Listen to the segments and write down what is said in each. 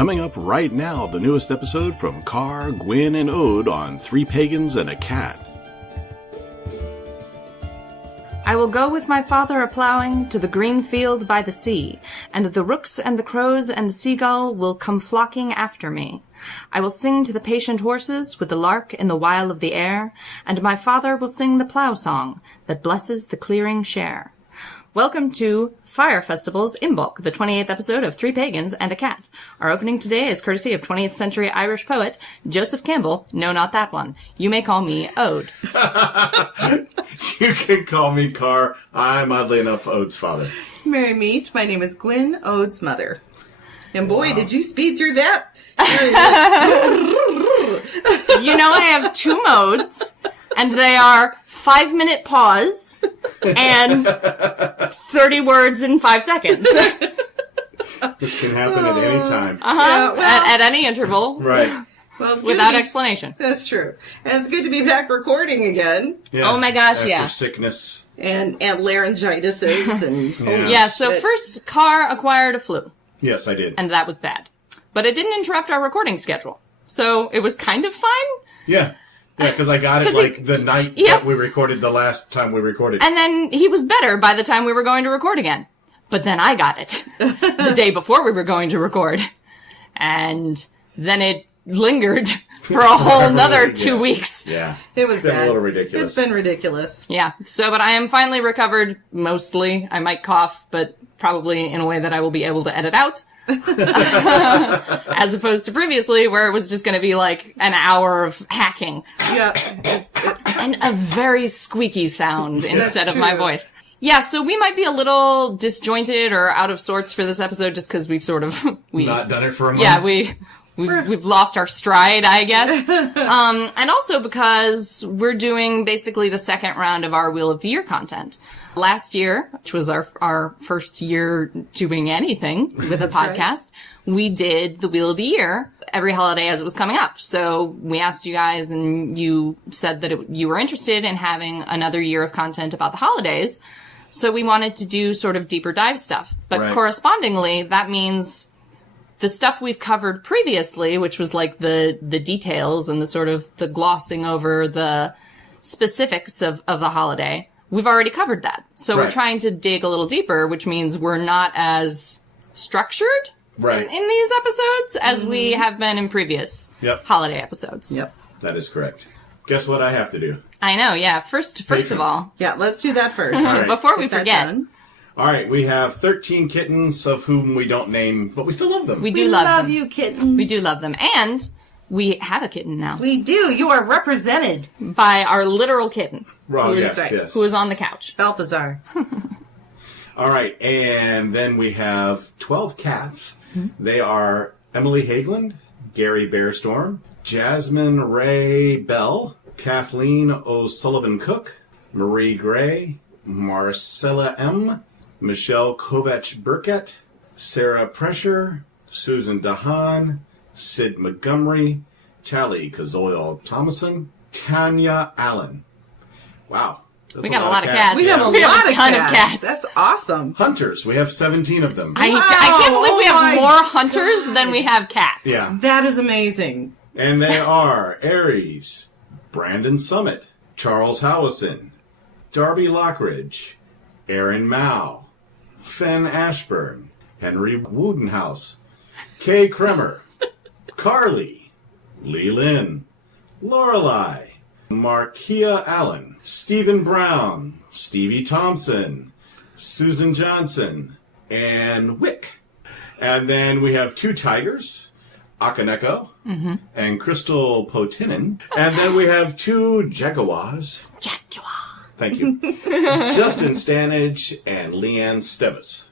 Coming up right now, the newest episode from Carr, Gwyn, and Ode on Three Pagans and a Cat. I will go with my father a-ploughing to the green field by the sea, and the rooks and the crows and the seagull will come flocking after me. I will sing to the patient horses with the lark in the while of the air, and my father will sing the plough song that blesses the clearing share. Welcome to Fire Festival's Imbolc, the 28th episode of Three Pagans and a Cat. Our opening today is courtesy of 20th century Irish poet Joseph Campbell. No, not that one. You may call me Ode. You can call me Carr. I'm, oddly enough, Ode's father. Merry meet. My name is Gwyn, Ode's mother. And boy, did you speed through that. You know I have two modes, and they are 5-minute pause and 30 words in 5 seconds. Which can happen at any time. Yeah, well, at any interval. Right. Well, it's without explanation. That's true. And it's good to be back recording again. Yeah. Oh my gosh, After yeah. sickness. And laryngitis and... So first, Carr acquired a flu. Yes, I did. And that was bad. But it didn't interrupt our recording schedule. So it was kind of fine. Yeah. Yeah, because I got it the night that we recorded the last time we recorded. And then he was better by the time we were going to record again. But then I got it the day before we were going to record. And then it lingered for a whole nother 2 weeks. Yeah. It was It's been bad. a little ridiculous. It's been ridiculous. Yeah. So, but I am finally recovered mostly. I might cough, but probably in a way that I will be able to edit out. As opposed to previously where it was just going to be like an hour of hacking. Yeah. And a very squeaky sound instead of my true. voice. Yeah, so we might be a little disjointed or out of sorts for this episode just because we've sort of... Not done it for a month? Yeah, we've lost our stride, I guess. And also because we're doing basically the second round of our Wheel of the Year content. Last year, which was our first year doing anything with a podcast, we did the Wheel of the Year every holiday as it was coming up. So we asked you guys, and you said that you were interested in having another year of content about the holidays. So we wanted to do sort of deeper dive stuff. But correspondingly, that means the stuff we've covered previously, which was like the details and the sort of the glossing over the specifics of the holiday, we've already covered that. So we're trying to dig a little deeper, which means we're not as structured in these episodes as we have been in previous holiday episodes. Yep. That is correct. Guess what I have to do? I know, yeah. First of all. Yeah, let's do that first. All right. Before we forget. All right, we have 13 kittens of whom we don't name, but we still love them. We do love them. We love you, kittens. We do love them. And we have a kitten now. We do. You are represented. By our literal kitten. Yes. Who is on the couch. Balthazar. All right, and then we have 12 cats. Mm-hmm. They are Emily Hageland, Gary Bearstorm, Jasmine Ray Bell, Kathleen O'Sullivan-Cook, Marie Gray, Marcella M., Michelle Kovach-Burkett, Sarah Prescher, Susan Dahan, Sid Montgomery, Tally Kazoil Thomason, Tanya Allen. Wow. We got a lot of cats. We have a ton of cats. That's awesome. Hunters. We have 17 of them. I can't believe we have more hunters than we have cats. Yeah. That is amazing. And they are Aries, Brandon Summit, Charles Howison, Darby Lockridge, Aaron Mao, Fen Ashburn, Henry Woodenhouse, Kay Kremer, Carly, Lee Lynn, Lorelei, Markia Allen, Stephen Brown, Stevie Thompson, Susan Johnson, and Wick. And then we have 2 tigers, Akaneko and Crystal Potinen. And then we have 2 jaguars. Thank you. Justin Stanage and Leanne Stevis.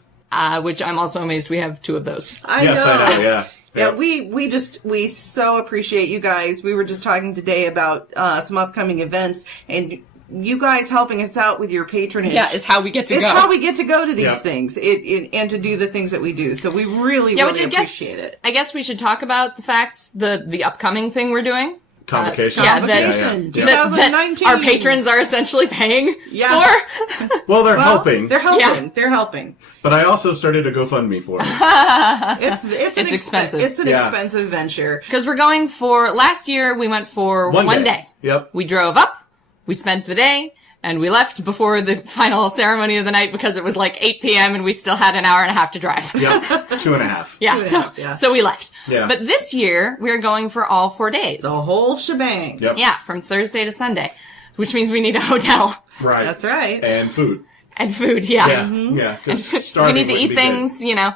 Which I'm also amazed we have 2 of those. I know, yeah. Yeah, we so appreciate you guys. We were just talking today about some upcoming events, and you guys helping us out with your patronage. Yeah, is how we get to go. It's how we get to go to these things and to do the things that we do. So we really appreciate it. I guess we should talk about the fact, the upcoming thing we're doing. Convocation. Convocation, 2019. Our patrons are essentially paying for. Well, they're helping. They're helping. Yeah. They're helping. But I also started a GoFundMe for it. It's expensive. It's an expensive venture. Because we're going for, last year we went for one day. Yep. We drove up, we spent the day, and we left before the final ceremony of the night because it was like 8 p.m. and we still had an hour and a half to drive. Yep. 2.5. Yeah, so we left. Yeah. But this year, we're going for all 4 days. The whole shebang. Yep. Yeah, from Thursday to Sunday, which means we need a hotel. Right. That's right. And food. And food, yeah. Yeah. Yeah. 'Cause We starving need to wouldn't eat be things, you know.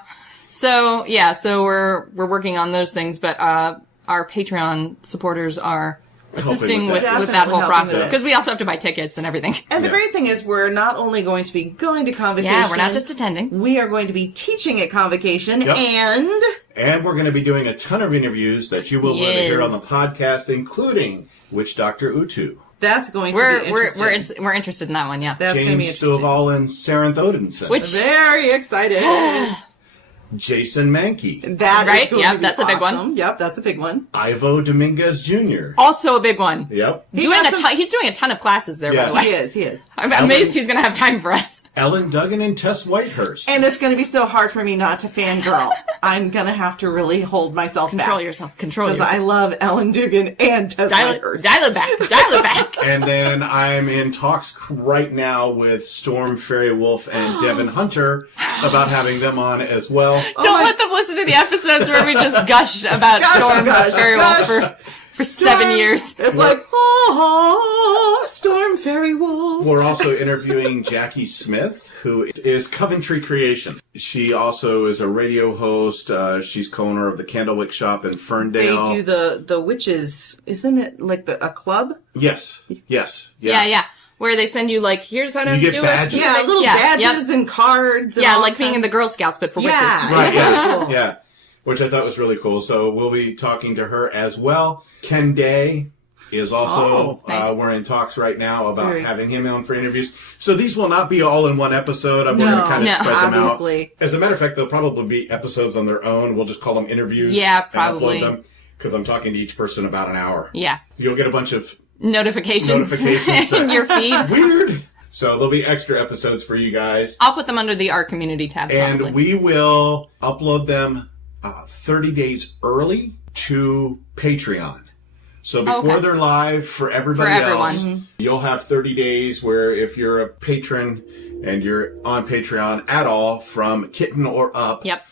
So, yeah, so we're working on those things, but our Patreon supporters are assisting with with that. that whole Definitely process. helping with it. Because we also have to buy tickets and everything. And the Yeah. great thing is we're not only going to be going to Convocation. Yeah, we're not just attending. We are going to be teaching at Convocation Yep. and we're going to be doing a ton of interviews that you will want to hear on the Yes. podcast, including Witch Doctor Utu, that's going to be interesting. We're interested in that one, yeah. That's going to be James interesting. Stovall and Sarenth Odinson, Which Very excited. Jason Mankey, That Right? is going Yep, to be that's a big one. awesome. Yep, that's a big one. Ivo Dominguez Jr. also a big one. Yep. He's doing a ton of classes there, Yeah. by the He way. is, he is. I'm amazed he's going to have time for us. Ellen Duggan and Tess Whitehurst. And it's going to be so hard for me not to fangirl. I'm going to have to really hold myself Control back. yourself. Control Because yourself. I love Ellen Dugan and Tess Dial Whitehurst. it back. Dial it back. And then I'm in talks right now with Storm Fairy Wolf and Devin Hunter about having them on as well. Don't let them listen to the episodes where we just gush about Storm Fairy Wolf for 7 years. It's like, Storm Fairy Wolf. We're also interviewing Jackie Smith, who is Coventry Creation. She also is a radio host. She's co-owner of the Candlewick Shop in Ferndale. They do the witches, isn't it like a club? Yes. Yeah. Where they send you, like, here's how to You get do badges. a Yeah, specific- little yep. badges and cards. And Yeah, all like being in the Girl Scouts, but for Yeah. witches. Right, yeah, Cool. yeah. Which I thought was really cool. So we'll be talking to her as well. Ken Day is also, nice. we're in talks right now about Very- having him on for interviews. So these will not be all in one episode. We're going to kind of No, spread them obviously. out. As a matter of fact, they'll probably be episodes on their own. We'll just call them interviews. Yeah, and probably. upload them because I'm talking to each person about an hour. Yeah. You'll get a bunch of Notifications Notifications in your feed. weird. So there'll be extra episodes for you guys. I'll put them under the Art Community tab, probably. And we will upload them 30 days early to Patreon. So before they're live for everybody For everyone. else, you'll have 30 days where if you're a patron and you're on Patreon at all from kitten or up, Yep.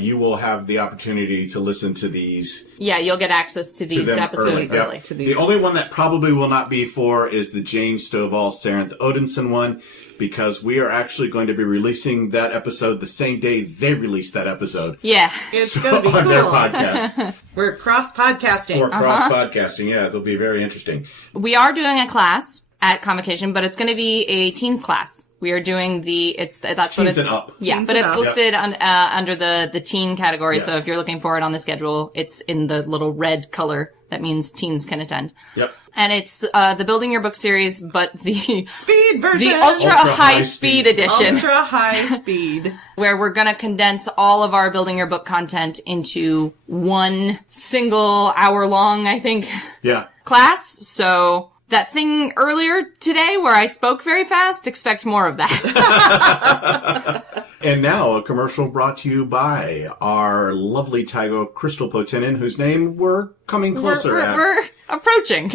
you will have the opportunity to listen to these. Yeah, you'll get access to these them episodes Yep. early. To these The only one that probably will not be for is the James Stovall Sarenth Odinson one, because we are actually going to be releasing that episode the same day they release that episode. Yeah. It's going to be on their cool. podcast. We're cross-podcasting. Or cross-podcasting, yeah, it'll be very interesting. We are doing a class at Convocation, but it's going to be a teens class. We are doing that's what Teens it's and up. Yeah, Teens but and it's up. listed under the teen category. So Yes. if you're looking for it on the schedule, it's in the little red color. That means teens can attend. Yep. And it's the Building Your Book series, but the Speed version. the ultra Ultra high high speed speed. edition, Ultra high speed. where we're going to condense all of our Building Your Book content into one single hour long, I think, Yeah. class. So that thing earlier today where I spoke very fast, expect more of that. And now a commercial brought to you by our lovely Tygo Crystal Potinin, whose name we're coming closer at. we're approaching.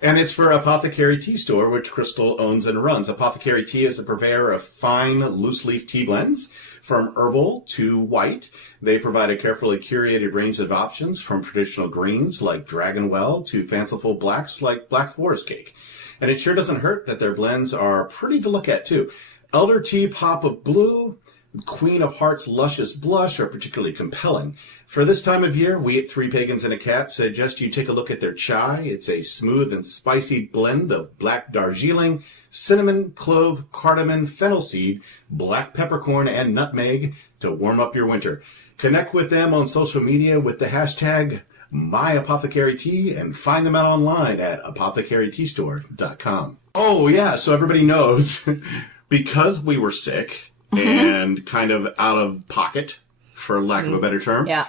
And it's for Apothecary Tea Store, which Crystal owns and runs. Apothecary Tea is a purveyor of fine, loose-leaf tea blends, from herbal to white. They provide a carefully curated range of options, from traditional greens like Dragonwell to fanciful blacks like Black Forest Cake. And it sure doesn't hurt that their blends are pretty to look at, too. Elder Tea Pop of Blue, Queen of Hearts Luscious Blush are particularly compelling. For this time of year, we at Three Pagans and a Cat suggest you take a look at their chai. It's a smooth and spicy blend of black Darjeeling, cinnamon, clove, cardamom, fennel seed, black peppercorn, and nutmeg to warm up your winter. Connect with them on social media with the hashtag MyApothecaryTea and find them out online at apothecaryteastore.com. Oh yeah, so everybody knows, because we were sick and kind of out of pocket, for lack of a better term, Yeah.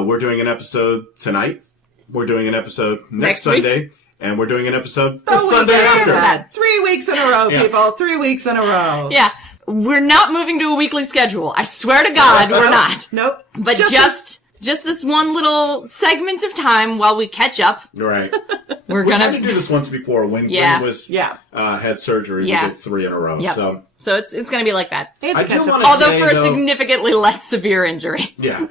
we're doing an episode tonight We're doing an episode next week. Sunday, and we're doing an episode the Oh, Sunday after. that. 3 weeks in a row, Yeah. people. 3 weeks in a row. Yeah. We're not moving to a weekly schedule. I swear to God, we're not. Nope. But just this one little segment of time while we catch up, Right. we're We had to gonna. do this once before when Yeah. Gwyn was Yeah. had surgery. Yeah. We did 3 in a row. Yep. So it's gonna be like that. It's I do catch up. wanna Although say, for a though- significantly less severe injury. yeah,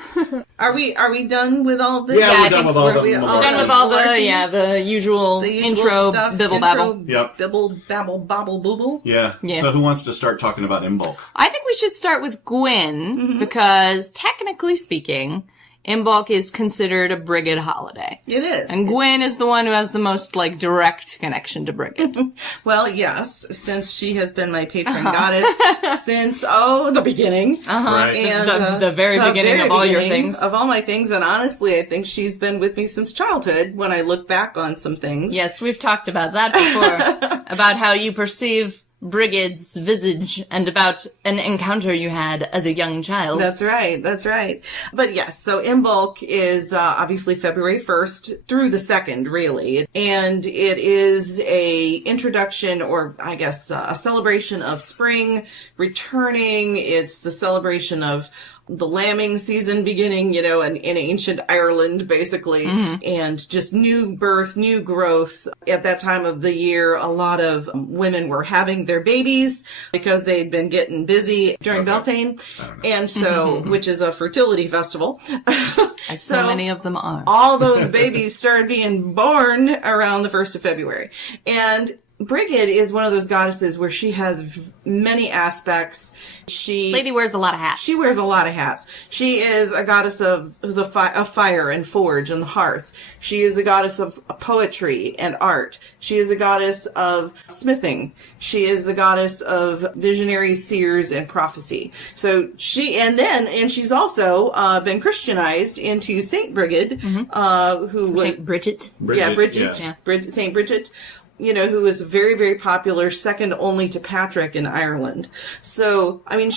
Are we done with all this? yeah, I we're think done with all the we're malarkey. Done with all the Malarkey. usual The usual intro stuff. bibble babble. Yep. Bibble, babble, bobble, booble. Yeah. Yeah. So who wants to start talking about Imbolc? I think we should start with Gwyn Mm-hmm. because technically speaking, Imbolc is considered a Brigid holiday. It is. And Gwyn is the one who has the most, direct connection to Brigid. Well, yes, since she has been my patron goddess since, the beginning. Right. And The very beginning of all your things. Of all my things. And honestly, I think she's been with me since childhood when I look back on some things. Yes, we've talked about that before. About how you perceive Brigid's visage and about an encounter you had as a young child. That's right. That's right. But yes, so Imbolc is obviously February 1st through the 2nd, really. And it is a introduction, or I guess a celebration of spring returning. It's the celebration of the lambing season beginning, in ancient Ireland, basically, and just new birth, new growth. At that time of the year, a lot of women were having their babies because they'd been getting busy during Beltane. And so, which is a fertility festival. As so many of them are. All those babies started being born around the 1st of February. And Brigid is one of those goddesses where she has many aspects. Lady wears a lot of hats. She wears a lot of hats. She is a goddess of of fire and forge and the hearth. She is a goddess of poetry and art. She is a goddess of smithing. She is the goddess of visionary seers and prophecy. So she's also been Christianized into Saint Brigid, who was Saint Bridget. Bridget. Yeah. Saint Bridget, who was very, very popular, second only to Patrick in Ireland. So, I mean,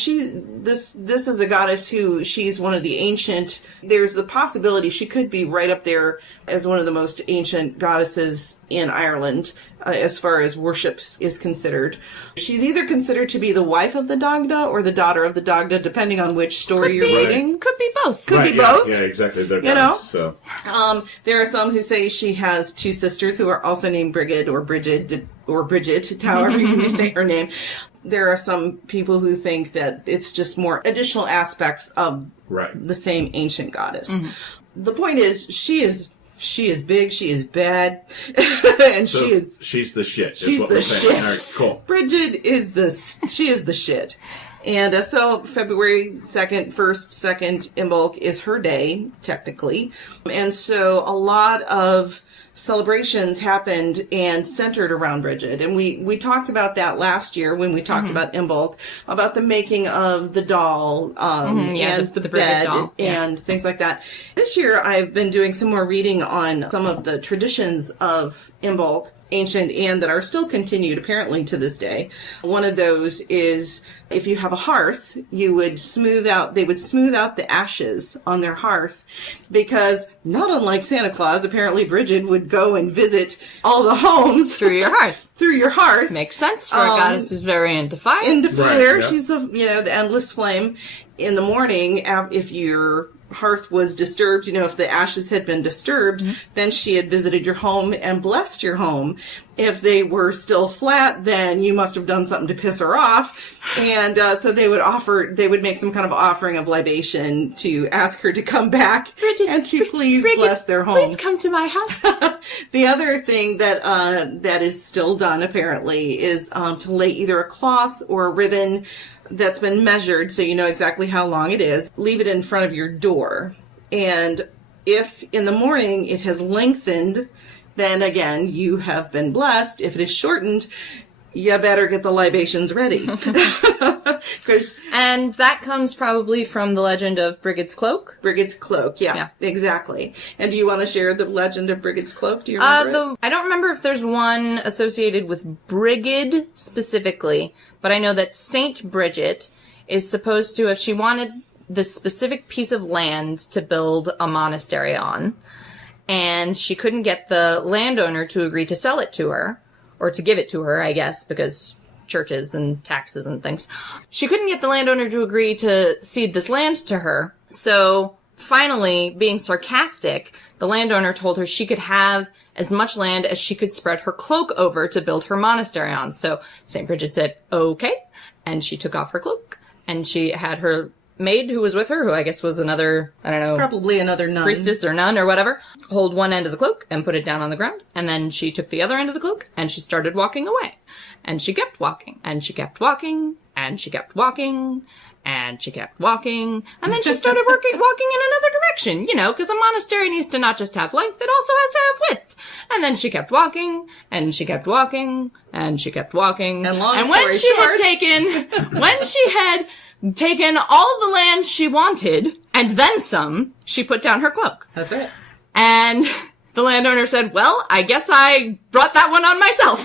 this is a goddess who, she's one of the ancient, there's the possibility she could be right up there as one of the most ancient goddesses in Ireland, as far as worship is considered. She's either considered to be the wife of the Dagda or the daughter of the Dagda, depending on which story you're reading. Could be both. Could Right, be yeah, both. Yeah, exactly. They're know? gods, so. There are some who say she has 2 sisters who are also named Brigid or Brigid, however you may say her name. There are some people who think that it's just more additional aspects of the same ancient goddess. The point is, she is big, she is bad, and So she's the shit. she's what the we're saying. shit. All right, cool. Brigid is the shit. And so February 2nd, 2nd, Imbolc is her day, technically. And so a lot of celebrations happened and centered around Brigid. And we talked about that last year when we talked about Imbolc, about the making of the doll, and the Brigid bed doll. and things like that. This year I've been doing some more reading on some of the traditions of Imbolc, ancient and that are still continued apparently to this day. One of those is if you have a hearth, they would smooth out the ashes on their hearth, because not unlike Santa Claus, apparently Brigid would go and visit all the homes Through your hearth. through your hearth. Makes sense for a goddess who's very into fire. Into fire. Right, yeah. She's the endless flame. In the morning, if your hearth was disturbed, if the ashes had been disturbed, then she had visited your home and blessed your home. If they were still flat, then you must have done something to piss her off. And so they would make some kind of offering of libation to ask her to come back and to please bless their home. Please come to my house. The other thing that is still done apparently is to lay either a cloth or a ribbon that's been measured so you know exactly how long it is. Leave it in front of your door. And if in the morning it has lengthened, then again, you have been blessed. If it is shortened, you better get the libations ready. And that comes probably from the legend of Brigid's cloak. Brigid's cloak, yeah, exactly. And do you want to share the legend of Brigid's cloak? Do you remember it? I don't remember if there's one associated with Brigid specifically, but I know that Saint Bridget is supposed to, if she wanted this specific piece of land to build a monastery on, and she couldn't get the landowner to agree to sell it to her, or to give it to her, I guess, because churches and taxes and things. She couldn't get the landowner to agree to cede this land to her. So finally, being sarcastic, the landowner told her she could have as much land as she could spread her cloak over to build her monastery on. So St. Brigid said, okay. And she took off her cloak, and she had her maid who was with her, who I guess was another, I don't know. Probably another nun. Priestess or nun or whatever, hold one end of the cloak and put it down on the ground. And then she took the other end of the cloak and she started walking away. And she kept walking, and she kept walking, and she kept walking, and she kept walking. And then she started walking in another direction, because a monastery needs to not just have length, it also has to have width. And then she kept walking, and she kept walking, and she kept walking. And when she had taken all the land she wanted, and then some, she put down her cloak. That's right. And the landowner said, well, I guess I brought that one on myself.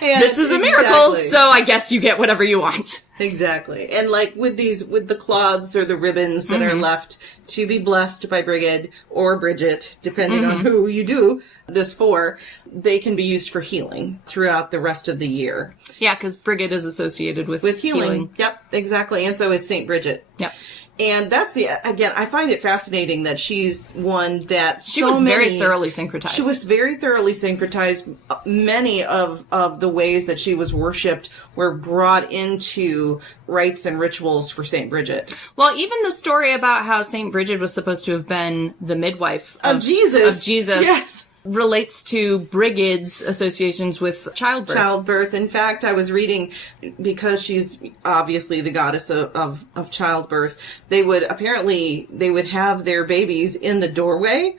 This is a miracle, so I guess you get whatever you want. Exactly. And like with the cloths or the ribbons that are left to be blessed by Brigid or Bridget, depending on who you do this for, they can be used for healing throughout the rest of the year. Yeah, because Brigid is associated with healing. Yep, exactly. And so is St. Bridget. Yep. And that's again, I find it fascinating that she's one that she was very thoroughly syncretized. She was very thoroughly syncretized. Many of the ways that she was worshipped were brought into rites and rituals for St. Bridget. Well, even the story about how St. Bridget was supposed to have been the midwife of Jesus. Yes. Relates to Brigid's associations with childbirth. In fact, I was reading, because she's obviously the goddess of childbirth, they would have their babies in the doorway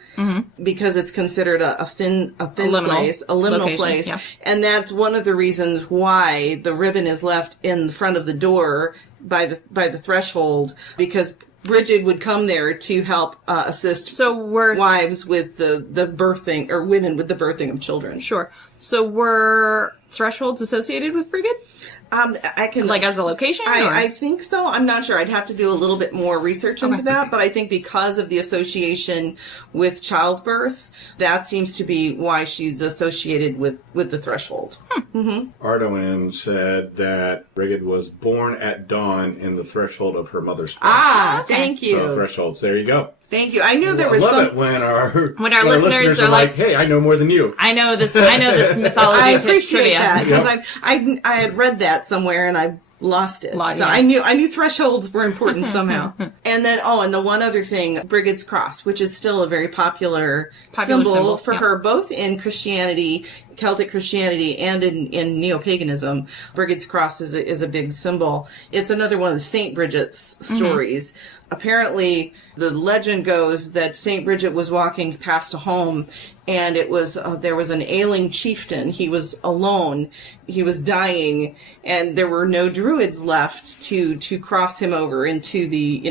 because it's considered a liminal place. Yeah. And that's one of the reasons why the ribbon is left in the front of the door by the threshold, because Brigid would come there to help assist wives with the birthing, or women with the birthing of children. Sure. So were thresholds associated with Brigid? I can, like, as a location? I think so. I'm not sure. I'd have to do a little bit more research into that, but I think because of the association with childbirth, that seems to be why she's associated with the threshold. Ardoin said that Brigid was born at dawn in the threshold of her mother's place. Thank you. So thresholds, there you go. Thank you. I knew there was. I love it when our listeners are like, "Hey, I know more than you." I know this mythology. I appreciate trivia. that, because I had read that somewhere and I lost it. I knew thresholds were important somehow. And then and the one other thing, Brigid's cross, which is still a very popular symbol for her, both in Christianity, Celtic Christianity, and in neo-paganism. Brigid's cross is a big symbol. It's another one of the St. Bridget's stories. Apparently, the legend goes that St. Bridget was walking past a home, and it was there was an ailing chieftain. He was alone. He was dying, and there were no druids left to cross him over into the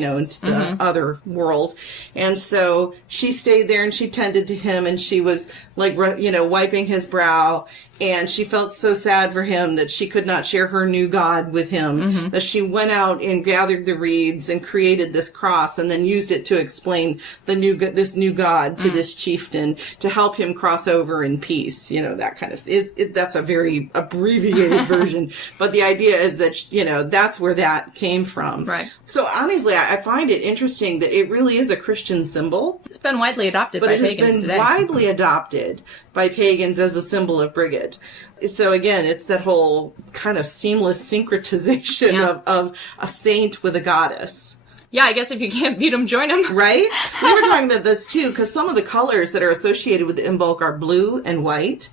other world. And so she stayed there and she tended to him, and she was wiping his brow. And she felt so sad for him that she could not share her new God with him, that she went out and gathered the reeds and created this cross, and then used it to explain this new God to this chieftain to help him cross over in peace. That kind of that's a very abbreviated version, but the idea is that that's where that came from. Right. So honestly, I find it interesting that it really is a Christian symbol. It's been widely adopted by pagans today. But it has been widely adopted by pagans as a symbol of Brigid. So again, it's that whole kind of seamless syncretization of a saint with a goddess. Yeah, I guess if you can't beat them, join them. Right? We were talking about this too, because some of the colors that are associated with the Imbolc are blue and white,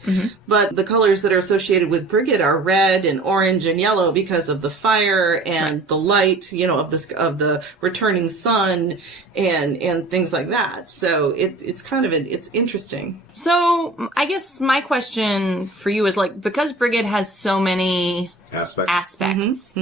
but the colors that are associated with Brigid are red and orange and yellow because of the fire and the light, of the returning sun and things like that. So it's kind of it's interesting. So I guess my question for you is, because Brigid has so many aspects,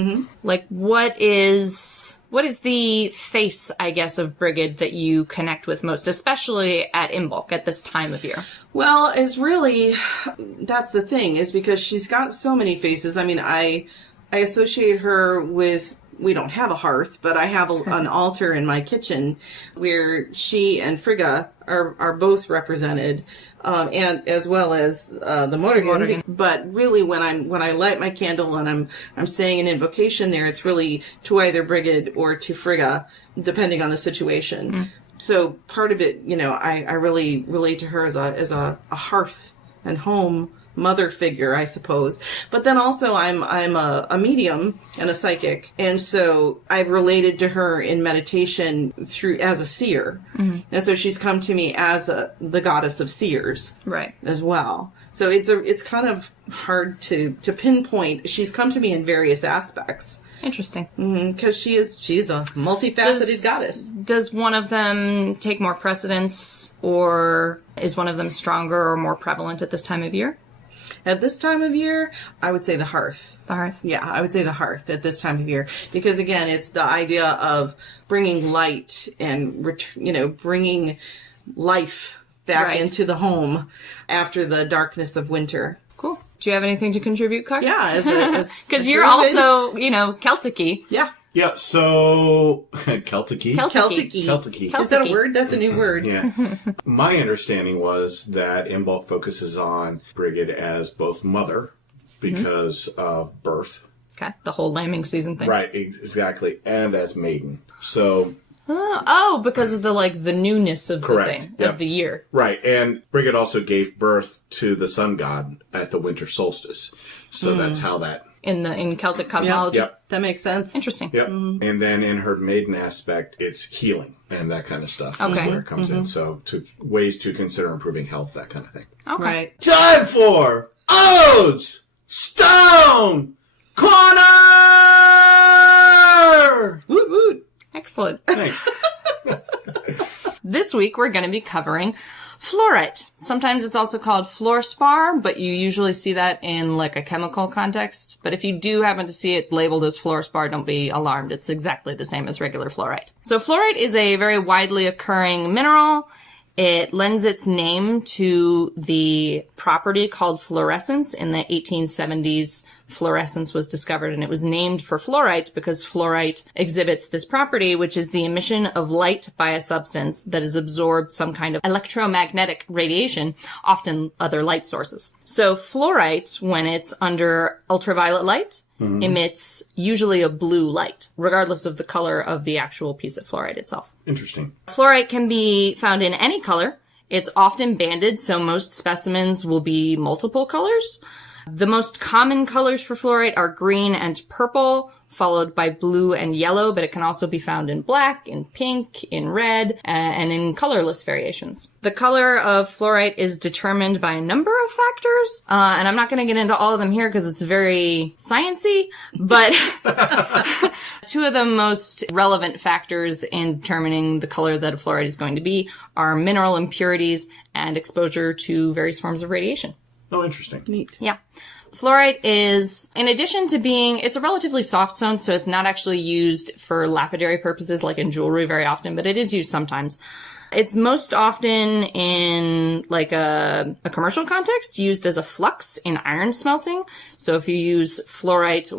what is the face, I guess, of Brigid that you connect with most, especially at Imbolc at this time of year? Well, that's the thing, is because she's got so many faces. I mean, I associate her with, we don't have a hearth, but I have an altar in my kitchen where she and Frigga are both represented, and as well as the Morrigan. But really, when I light my candle and I'm saying an invocation there, it's really to either Brigid or to Frigga, depending on the situation. So part of it, I really relate to her as a hearth and home mother figure, I suppose. But then also I'm a medium and a psychic. And so I've related to her in meditation as a seer. And so she's come to me as the goddess of seers. Right. As well. So it's kind of hard to pinpoint. She's come to me in various aspects. Interesting. Because she's a multifaceted goddess. Does one of them take more precedence, or is one of them stronger or more prevalent at this time of year? At this time of year, I would say the hearth. The hearth? Yeah, I would say the hearth at this time of year. Because again, it's the idea of bringing light and, bringing life back into the home after the darkness of winter. Cool. Do you have anything to contribite, Car? Yeah, because you're also, Celtic-y. Yeah. Yeah, so Celtic-y? Celtic-y. Is that a word? That's a new word. Yeah. My understanding was that Imbolc focuses on Brigid as both mother because of birth. Okay. The whole lambing season thing. Right, exactly. And as maiden. So because of the newness of the thing, of the year. Right, and Brigid also gave birth to the sun god at the winter solstice. So that's how that... In Celtic cosmology? Yep. That makes sense. Interesting. Yep. And then in her maiden aspect, it's healing and that kind of stuff is where it comes in. So ways to consider improving health, that kind of thing. Okay. Right. Time for Odes Stone Corner! Woot woot. Excellent. Thanks. This week we're going to be covering fluorite. Sometimes it's also called fluorspar, but you usually see that in a chemical context. But if you do happen to see it labeled as fluorspar, don't be alarmed. It's exactly the same as regular fluorite. So fluorite is a very widely occurring mineral. It lends its name to the property called fluorescence. In the 1870s, fluorescence was discovered, and it was named for fluorite because fluorite exhibits this property, which is the emission of light by a substance that has absorbed some kind of electromagnetic radiation, often other light sources. So fluorite, when it's under ultraviolet light, emits usually a blue light, regardless of the color of the actual piece of fluorite itself. Interesting. Fluorite can be found in any color. It's often banded, so most specimens will be multiple colors. The most common colors for fluorite are green and purple, followed by blue and yellow, but it can also be found in black, in pink, in red, and in colorless variations. The color of fluorite is determined by a number of factors, and I'm not going to get into all of them here because it's very sciencey, but two of the most relevant factors in determining the color that a fluorite is going to be are mineral impurities and exposure to various forms of radiation. Oh, interesting. Neat. Yeah. Fluorite is, in addition to being, it's a relatively soft stone, so it's not actually used for lapidary purposes like in jewelry very often, but it is used sometimes. It's most often in a commercial context, used as a flux in iron smelting. So if you use fluorite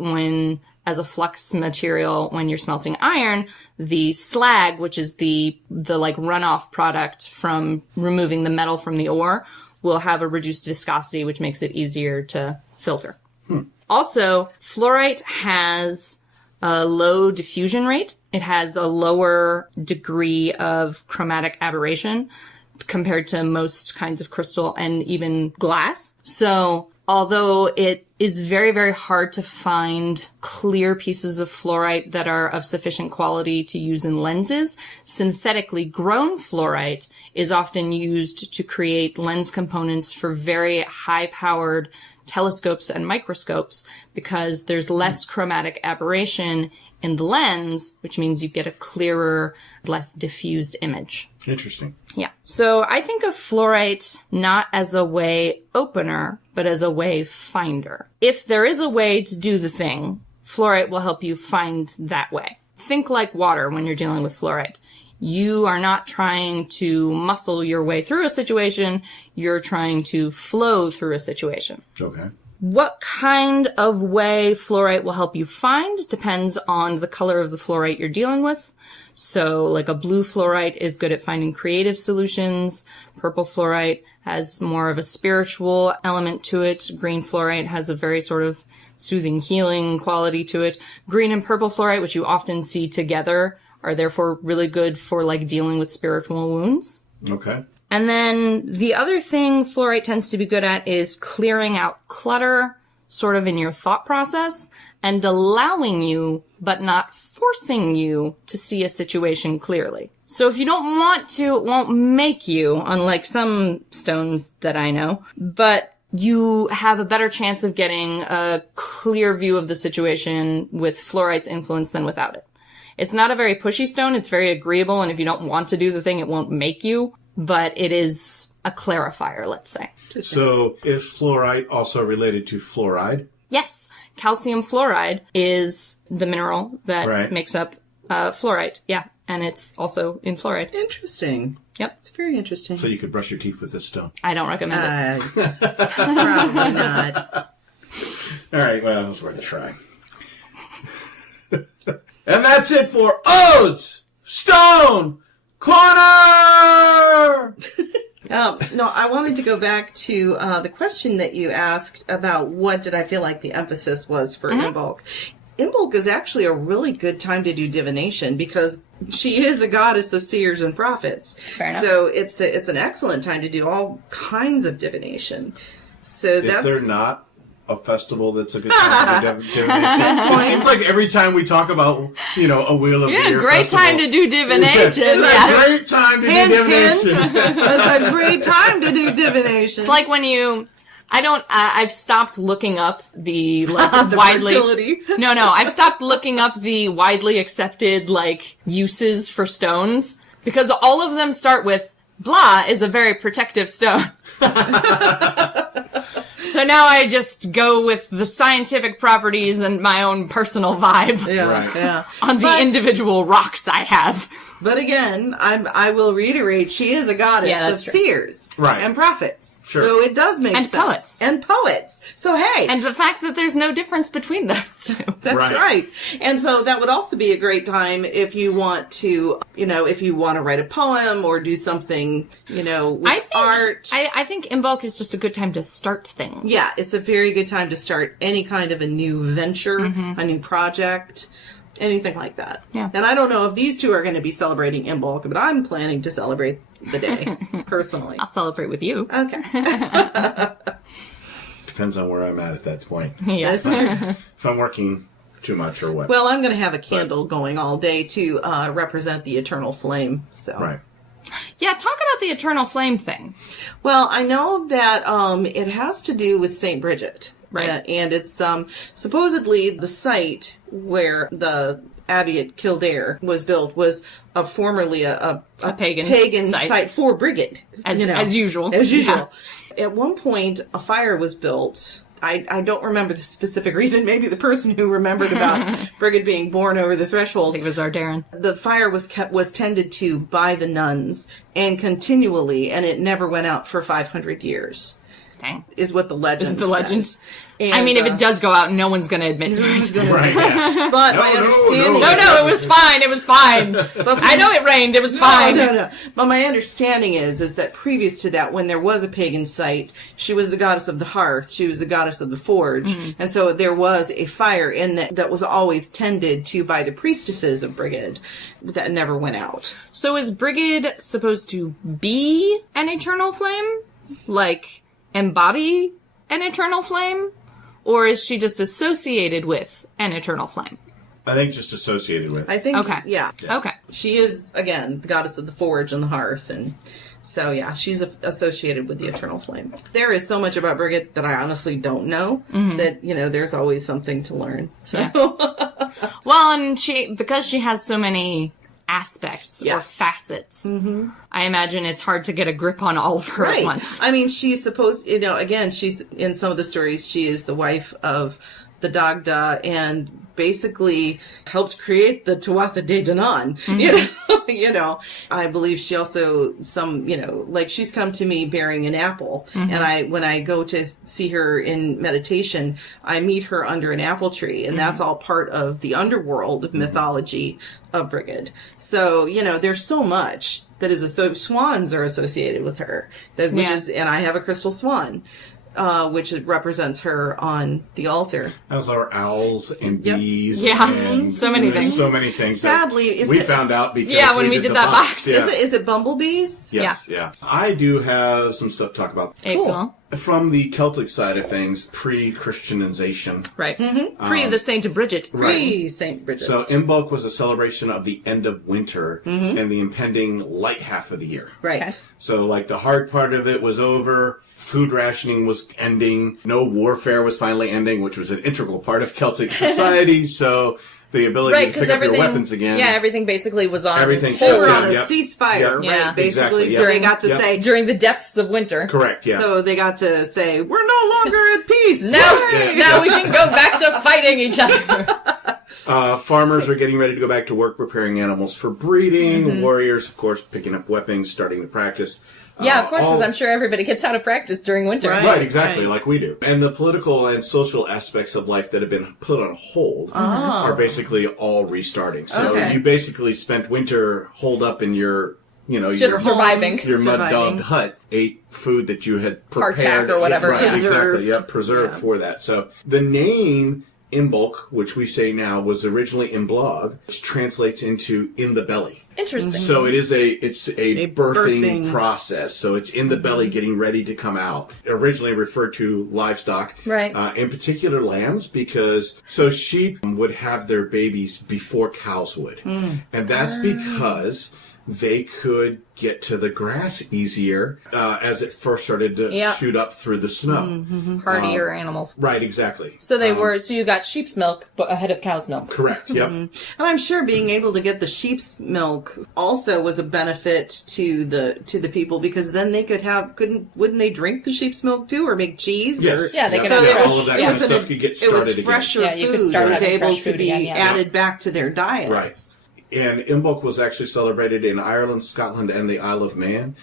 as a flux material when you're smelting iron, the slag, which is the runoff product from removing the metal from the ore, will have a reduced viscosity, which makes it easier to filter. Also, fluorite has a low diffusion rate. It has a lower degree of chromatic aberration compared to most kinds of crystal and even glass. So although it is very, very hard to find clear pieces of fluorite that are of sufficient quality to use in lenses, synthetically grown fluorite is often used to create lens components for very high-powered telescopes and microscopes because there's less chromatic aberration in the lens, which means you get a clearer, less diffused image. Interesting. Yeah. So I think of fluorite not as a way opener, but as a way finder. If there is a way to do the thing, fluorite will help you find that way. Think like water when you're dealing with fluorite. You are not trying to muscle your way through a situation. You're trying to flow through a situation. Okay. What kind of way fluorite will help you find depends on the color of the fluorite you're dealing with. So like a blue fluorite is good at finding creative solutions. Purple fluorite has more of a spiritual element to it. Green fluorite has a very sort of soothing, healing quality to it. Green and purple fluorite, which you often see together, are therefore really good for like dealing with spiritual wounds. Okay. And then the other thing fluorite tends to be good at is clearing out clutter sort of in your thought process and allowing you, but not forcing you to see a situation clearly. So if you don't want to, it won't make you, unlike some stones that I know, but you have a better chance of getting a clear view of the situation with fluorite's influence than without it. It's not a very pushy stone. It's very agreeable. And if you don't want to do the thing, it won't make you. But it is a clarifier, let's say. So is fluorite also related to fluoride? Yes. Calcium fluoride is the mineral that makes up fluorite. Yeah. And it's also in fluoride. Interesting. Yep. It's very interesting. So you could brush your teeth with this stone. I don't recommend it. Probably not. All right. Well, it was worth a try. And that's it for Ode's Stone Corner! No, I wanted to go back to the question that you asked about what did I feel like the emphasis was for Imbolc. Imbolc is actually a really good time to do divination because she is a goddess of seers and prophets. Fair enough. So it's an excellent time to do all kinds of divination. So Is there not a festival that's a good time to do divination? It seems like every time we talk about, a Wheel of the Year great festival, time to do divination. It's a great time to do divination. That's a great time to do divination. It's like when I've stopped looking up the like the widely fertility. No, I've stopped looking up the widely accepted like uses for stones because all of them start with blah is a very protective stone. So now I just go with the scientific properties and my own personal vibe on the individual rocks I have. But again, I will reiterate, she is a goddess of seers and prophets. Sure. So it does make sense. Poets. And poets. So hey. And the fact that there's no difference between those two. That's right. And so that would also be a great time if you want to, if you want to write a poem or do something, with art. I think Imbolc is just a good time to start things. Yeah, it's a very good time to start any kind of a new venture, a new project. Anything like that. Yeah. And I don't know if these two are going to be celebrating Imbolc, but I'm planning to celebrate the day, personally. I'll celebrate with you. Okay. Depends on where I'm at that point. Yes. That's true. If I'm working too much or what. Well, I'm going to have a candle going all day to represent the eternal flame. So. Right. Yeah, talk about the eternal flame thing. Well, I know that it has to do with St. Brigid. Right. And it's supposedly the site where the abbey at Kildare was built was formerly a pagan site for Brigid. As usual. As usual. Yeah. At one point, a fire was built. I don't remember the specific reason. Maybe the person who remembered about Brigid being born over the threshold. I think it was our Darren. The fire was tended to by the nuns and continually, and it never went out for 500 years. Dang. Is what the legend says. And, I mean, if it does go out, no one's going to admit to it. Right, yeah. But my understanding... No, it was fine. It was fine. I know it rained. It was fine. No. But my understanding is that previous to that, when there was a pagan site, she was the goddess of the hearth. She was the goddess of the forge. Mm-hmm. And so there was a fire in that was always tended to by the priestesses of Brigid that never went out. So is Brigid supposed to be an eternal flame? Like, embody an eternal flame? Or is she just associated with an eternal flame? I think just associated with. I think, okay. Yeah. Okay. She is, again, the goddess of the forge and the hearth. And so, yeah, she's associated with the eternal flame. There is so much about Brigid that I honestly don't know that, there's always something to learn. So. Yeah. Well, and because she has so many aspects or facets, I imagine it's hard to get a grip on all of her at once. I mean, she's supposed, again, she's in some of the stories, she is the wife of the Dagda, basically helped create the Tuatha De Danann. You know, I believe she also like she's come to me bearing an apple, and when I go to see her in meditation, I meet her under an apple tree, and that's all part of the underworld mythology of Brigid. So, there's so much that is swans are associated with her, and I have a crystal swan, which represents her on the altar. As are owls and bees. Yeah, and so many things. So many things. Sadly, we found out because when we did that box. Yeah. Is it bumblebees? Yes, yeah. I do have some stuff to talk about. Excellent. From the Celtic side of things, pre-Christianization. Right. Pre the Saint Bridget. Pre-Saint Bridget. So Imbolc was a celebration of the end of winter and the impending light half of the year. Right. Okay. So, like, the hard part of it was over. Food rationing was ending. No warfare was finally ending, which was an integral part of Celtic society. So the ability to pick up your weapons again. Yeah, everything basically was on Everything They were on a Yep. ceasefire, Yep. right? Basically, Exactly, so yep. they got to Yep. say, during the depths of winter. Correct, yeah. so they got to say, we're no longer at peace. Now, Yay! now we can go back to fighting each other. Farmers are getting ready to go back to work preparing animals for breeding. Warriors, of course, picking up weapons, starting to practice. Yeah, of course, because I'm sure everybody gets out of practice during winter. Right, exactly, like we do. And the political and social aspects of life that have been put on hold are basically all restarting. So you basically spent winter holed up in your, Just your surviving. your mud-dogged hut, ate food that you had prepared. Hardtack or whatever. Right, Preserved. exactly. Yep, preserved for that. So the name Imbolc, which we say now, was originally Imblog, which translates into in the belly. Interesting. So it's a birthing birthing. process. So it's in the belly getting ready to come out. Originally referred to livestock. Right. In particular lambs, because sheep would have their babies before cows would. And that's because they could get to the grass easier as it first started to shoot up through the snow. Hardier animals. Right, exactly. So they were. So you got sheep's milk, but ahead of cow's milk. Correct. Yep. And I'm sure being able to get the sheep's milk also was a benefit to the people, because then they could wouldn't they drink the sheep's milk too, or make cheese? Yes. Or, Yeah, they could Yeah, have all of that kind of stuff could get it started was again. fresher Yeah, you could food start was having able fresh to food be again, yeah. added back to their diets. Right. And Imbolc was actually celebrated in Ireland, Scotland, and the Isle of Man.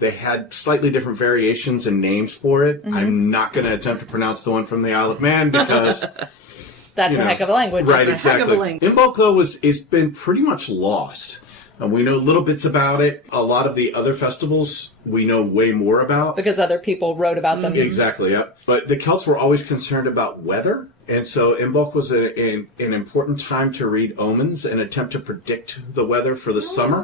They had slightly different variations and names for it. I'm not going to attempt to pronounce the one from the Isle of Man because That's a heck of a language. right, It's a heck of exactly. a language. Imbolc, though, it's been pretty much lost. We know little bits about it. A lot of the other festivals we know way more about. Because other people wrote about them. Exactly, yep. But the Celts were always concerned about weather, and so Imbolc was an important time to read omens and attempt to predict the weather for the summer,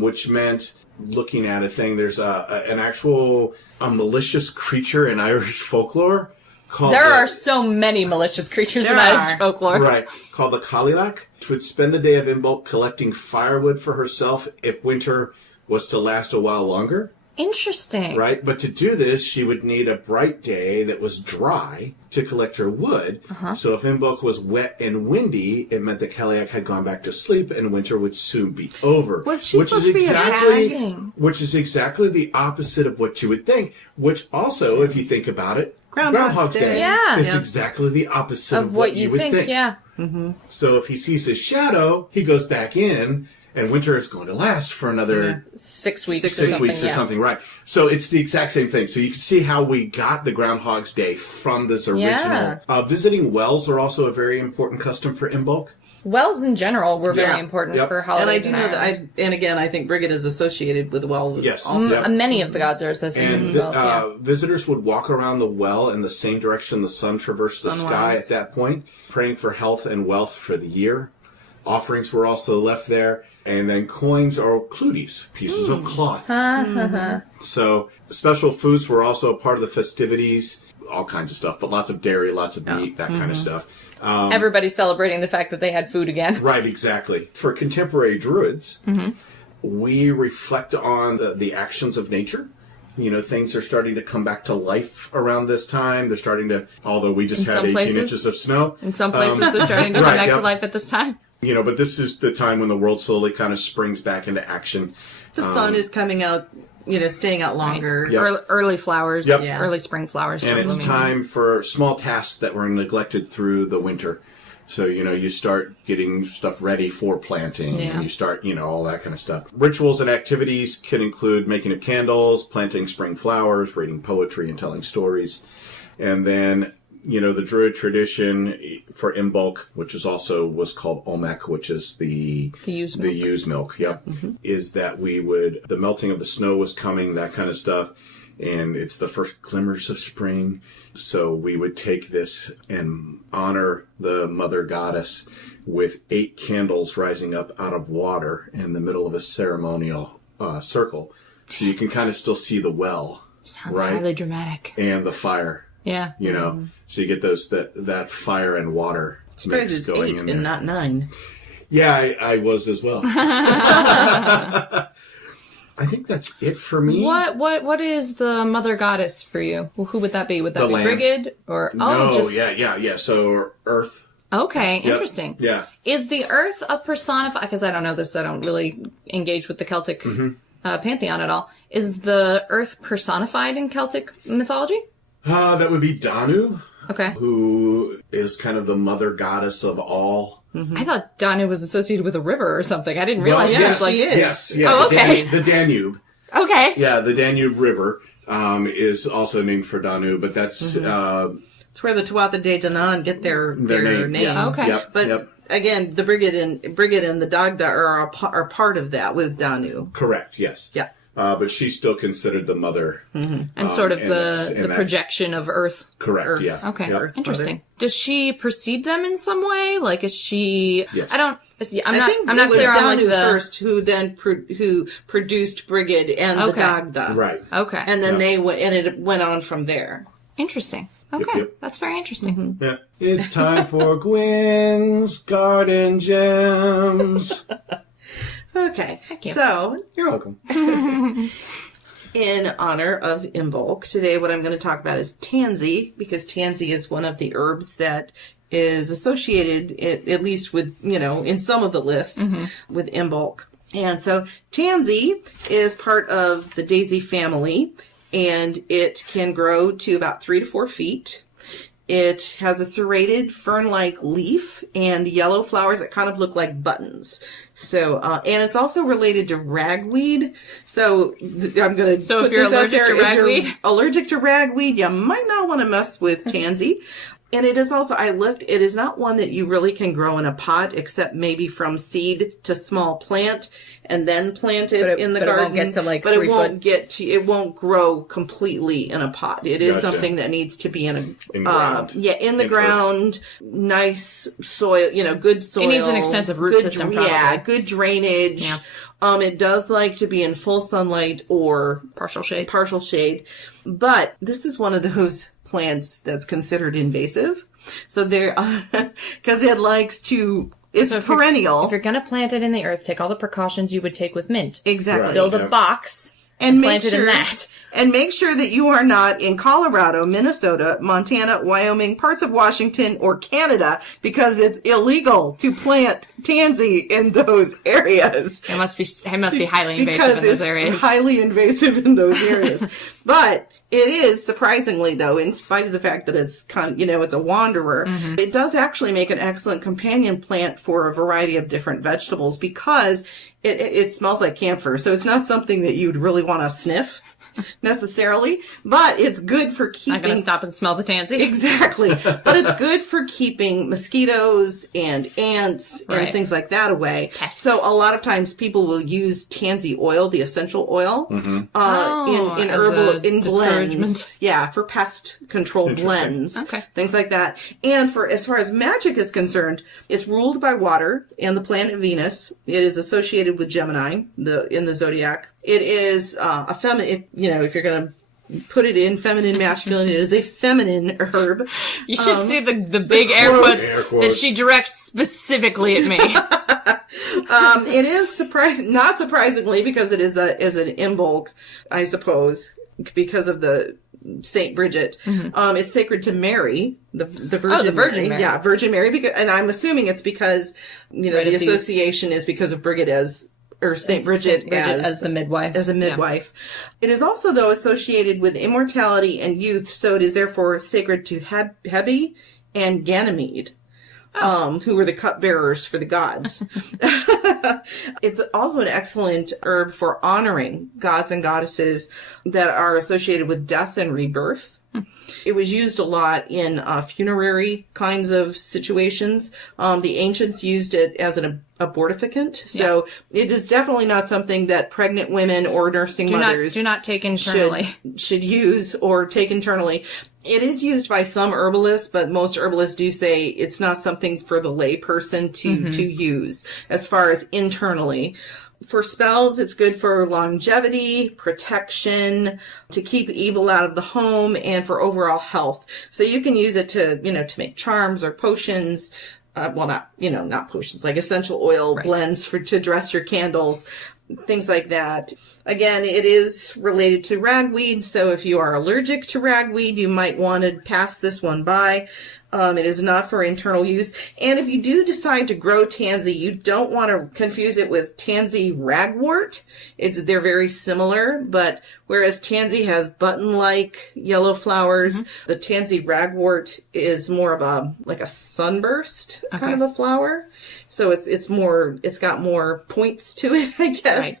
which meant looking at a thing. There's an actual malicious creature in Irish folklore called There are so many malicious creatures in There Irish are. folklore. right, called the Cailleach, which would spend the day of Imbolc collecting firewood for herself if winter was to last a while longer. Interesting. Right? But to do this, she would need a bright day that was dry to collect her wood. So if Imbolc was wet and windy, it meant that Cailleach had gone back to sleep and winter would soon be over. Was she supposed to be a fasting? Which is exactly the opposite of what you would think. Which also, if you think about it, Groundhog's Day. Yeah. is Yeah. exactly the opposite Of what you would think, yeah. So if he sees his shadow, he goes back in, and winter is going to last for another 6 weeks. 6 weeks or yeah. something, right? So it's the exact same thing. So you can see how we got the Groundhog's Day from this original. Yeah. Visiting wells are also a very important custom for Imbolc. Wells in general were very Yeah. important Yep. for And holidays. I do know that and again, I think Brigid is associated with wells. Yes. Also. Yep. Many of the gods are associated And with wells, yeah. visitors would walk around the well in the same direction the sun traversed the sky Sunwise. at that point, praying for health and wealth for the year. Offerings were also left there. And then coins or cluties, pieces of cloth. So special foods were also a part of the festivities, all kinds of stuff, but lots of dairy, lots of meat, that kind of stuff. Everybody's celebrating the fact that they had food again. Right, exactly. For contemporary druids, we reflect on the actions of nature. You know, things are starting to come back to life around this time. They're starting to, although we just In had some 18 places. inches of snow. In some places, they're starting to come right, back to yep. life at this time. You know, but this is the time when the world slowly kind of springs back into action. The sun is coming out, staying out longer. Yep. Early flowers, Yep. early spring flowers. And start it's blooming. time for small tasks that were neglected through the winter. So, you start getting stuff ready for planting, Yeah. and you start, all that kind of stuff. Rituals and activities can include making of candles, planting spring flowers, reading poetry, and telling stories. And then, the Druid tradition for Imbolc, which was called Olmec, which is the used milk. The used milk, yep. Is that the melting of the snow was coming, that kind of stuff. And it's the first glimmers of spring. So we would take this and honor the mother goddess with 8 candles rising up out of water in the middle of a ceremonial circle. So you can kind of still see the well. Sounds right? highly dramatic. And the fire. Yeah. So you get that fire and water Surprised mix it's going 8 in there. and not 9. Yeah, I was as well. I think that's it for me. What is the mother goddess for you? Who would that be? Would that The be land. Brigid or Yeah. So Earth. Okay, Yep. interesting. Yeah. Is the Earth a personified? Because I don't know this, I don't really engage with the Celtic pantheon at all. Is the Earth personified in Celtic mythology? That would be Danu, Okay. who is kind of the mother goddess of all. I thought Danu was associated with a river or something. I didn't realize Well, she yes, was like. she is. Yes, yeah. Oh, okay. The Danube. Okay. Yeah, the Danube River is also named for Danu, but that's It's where the Tuatha De Danann get their name. Yeah. Okay. Yep. But yep. again, the Brigid and the Dagda are part of that with Danu. Correct. Yes. Yeah. But she's still considered the mother. And sort of and the that's- projection of Earth. Correct. Earth. Yeah. Okay, Yep. Earth. interesting. Does she precede them in some way? Like, is she? Yes. I don't. I'm I not. think I'm it not was clear on like Danu the. first, who then who produced Brigid and the Okay. Dagda. Right. Okay. And then Yeah. it went on from there. Interesting. Okay, yep. that's very interesting. Yeah. It's time for Gwyn's Garden Gems. Okay. Thank you. So, You're welcome. in honor of Imbolc, today what I'm going to talk about is tansy, because tansy is one of the herbs that is associated, at least with, in some of the lists, with Imbolc. And so tansy is part of the daisy family, and it can grow to about 3 to 4 feet. It has a serrated fern-like leaf and yellow flowers that kind of look like buttons. So, and it's also related to ragweed. So I'm going to So if you're allergic to ragweed? allergic to ragweed, you might not want to mess with tansy. And it is also, it is not one that you really can grow in a pot, except maybe from seed to small plant and then plant it in the but it garden. won't get to, like, but 3 it won't foot. get to, it won't grow completely in a pot. It is Gotcha. something that needs to be in ground. in the In ground, nice soil, good soil. It needs an extensive root good system, Yeah, probably. good drainage. Yeah. It does like to be in full sunlight or Partial shade. partial shade. But this is one of those plants that's considered invasive. So there, because it likes to, it's So if you're- perennial. If you're going to plant it in the earth, take all the precautions you would take with mint. Exactly. Right. Build a Yep. box And plant it in that. And make sure that you are not in Colorado, Minnesota, Montana, Wyoming, parts of Washington, or Canada, because it's illegal to plant tansy in those areas. It must be highly invasive Because in those it's areas. highly invasive in those areas. But it is, surprisingly though, in spite of the fact that it's it's a wanderer, it does actually make an excellent companion plant for a variety of different vegetables, because it smells like camphor. So it's not something that you'd really want to sniff necessarily, but it's good for keeping. Not going to stop and smell the tansy. Exactly. But it's good for keeping mosquitoes and ants and Right. things like that away. Pests. So a lot of times people will use tansy oil, the essential oil, in as herbal, a in blends. discouragement. Yeah, for pest control blends. Okay. Things like that. And for, as far as magic is concerned, it's ruled by water and the planet Venus. It is associated with Gemini, in the zodiac. It is a feminine, if you're going to put it in feminine, masculine, it is a feminine herb. You should see the big air quotes Air quotes. that she directs specifically at me. It is not surprisingly, because it is an Imbolc, I suppose, because of the Saint Brigid. It's sacred to Mary, the Virgin, the Virgin Mary. Yeah, Virgin Mary. Because, and I'm assuming it's because Right, the of these- association is because of Brigid or Saint Bridget, as the midwife. as a midwife. It is also, though, associated with immortality and youth, so it is therefore sacred to Hebe and Ganymede. who were the cupbearers for the gods. It's also an excellent herb for honoring gods and goddesses that are associated with death and rebirth. It was used a lot in funerary kinds of situations. The ancients used it as an abortificant. So it is definitely not something that pregnant women or nursing mothers do not take internally. Should use or take internally. It is used by some herbalists, but most herbalists do say it's not something for the lay person to use as far as internally. For spells, it's good for longevity, protection, to keep evil out of the home, and for overall health. So you can use it to make charms or potions. Not potions, like essential oil blends to dress your candles, things like that. Again, it is related to ragweed, so if you are allergic to ragweed, you might want to pass this one by. It is not for internal use. And if you do decide to grow tansy, you don't want to confuse it with tansy ragwort. They're very similar, but whereas tansy has button-like yellow flowers, the tansy ragwort is more of a sunburst kind of a flower. So it's got more points to it, I guess. Right.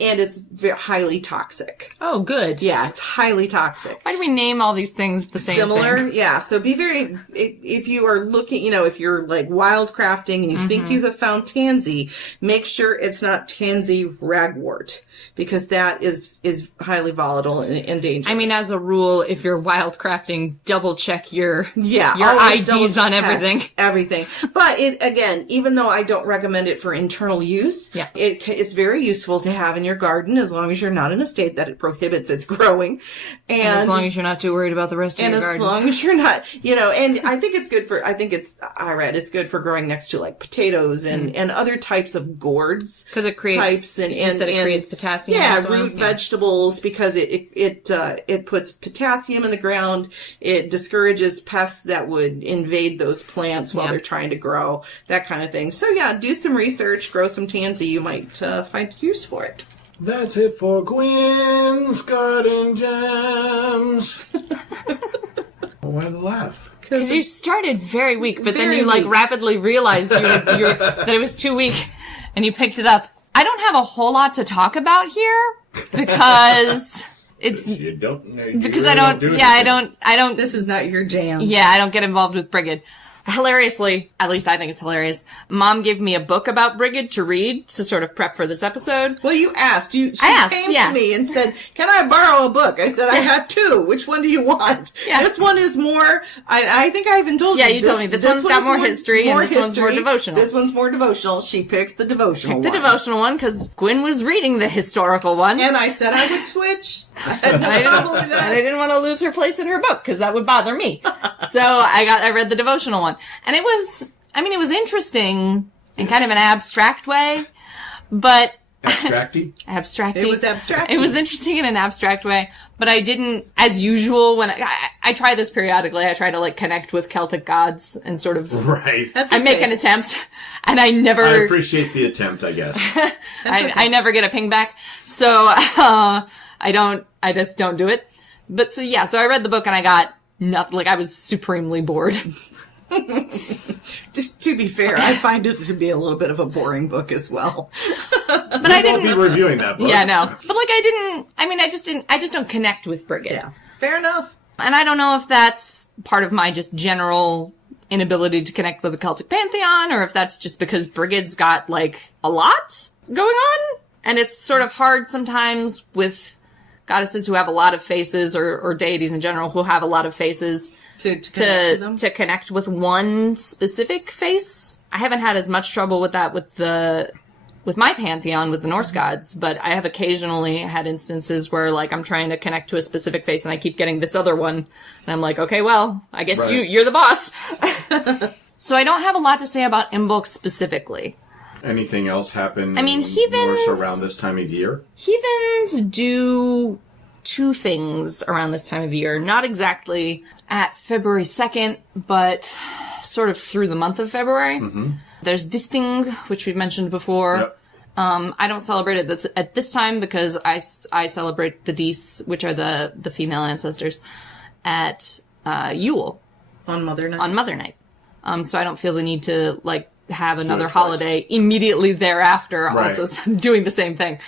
And it's highly toxic. Oh, good. Yeah, it's highly toxic. Why do we name all these things the same Similar, thing? yeah. So be very, if you are looking, if you're like wild crafting and you think you have found tansy, make sure it's not tansy ragwort, because that is highly volatile and dangerous. I mean, as a rule, if you're wild crafting, double check your always IDs on everything. Everything. But again, even though I don't recommend it for internal use, it's very useful to have in your garden, as long as you're not in a state that it prohibits its growing. And as long as you're not too worried about the rest of your garden. And as long as you're not, and I think it's good for, it's good for growing next to like potatoes and other types of gourds. Because it creates, it creates potassium. Yeah, root vegetables, because it puts potassium in the ground. It discourages pests that would invade those plants while they're trying to grow, that kind of thing. So do some research, grow some tansy. You might find use for it. That's it for Gwyn's Garden Gems. Why the laugh? Because you started very weak, but then you rapidly realized that it was too weak, and you picked it up. I don't have a whole lot to talk about here because it's I don't. This is not your jam. Yeah, I don't get involved with Brigid. Hilariously, at least I think it's hilarious, Mom gave me a book about Brigid to read to sort of prep for this episode. Well, you asked. She came to me and said, "Can I borrow a book?" I said, "I have two. Which one do you want?" Yeah. This one is more, I think I even told you. Yeah, you told me. This one's got more history, and this one's more devotional. This one's more devotional. She picked the devotional one. The devotional one, because Gwyn was reading the historical one. And I said I would twitch. I had no problem with that. And I didn't want to lose her place in her book, because that would bother me. So I read the devotional one. And it was interesting in kind of an abstract way, but... Abstracty? Abstracty. It was abstracty. It was interesting in an abstract way, but I didn't, as usual, when I try this periodically, I try to connect with Celtic gods and sort of... Right. That's okay. I make an attempt, and I never... I appreciate the attempt, I guess. I never get a ping back, so I just don't do it. But so I read the book and I got nothing, I was supremely bored. Just to be fair, I find it to be a little bit of a boring book as well. But I didn't be reviewing that book. Yeah, no. But I just don't connect with Brigid. Yeah. Fair enough. And I don't know if that's part of my just general inability to connect with the Celtic pantheon, or if that's just because Brigid's got a lot going on, and it's sort of hard sometimes with goddesses who have a lot of faces, or deities in general who have a lot of faces to connect with one specific face. I haven't had as much trouble with that with my pantheon, with the Norse gods, but I have occasionally had instances where I'm trying to connect to a specific face and I keep getting this other one, and I'm like, okay, well, I guess you're the boss. So I don't have a lot to say about Imbolc specifically. Anything else happen? Heathens around this time of year. Heathens do two things around this time of year. Not exactly at February 2nd, but sort of through the month of February. Mm-hmm. There's Disting, which we've mentioned before. Yep. I don't celebrate it at this time because I celebrate the Dis, which are the female ancestors, at Yule. On Mother Night. On Mother Night. So I don't feel the need to, like, have another it twice. holiday immediately thereafter, Right. also doing the same thing.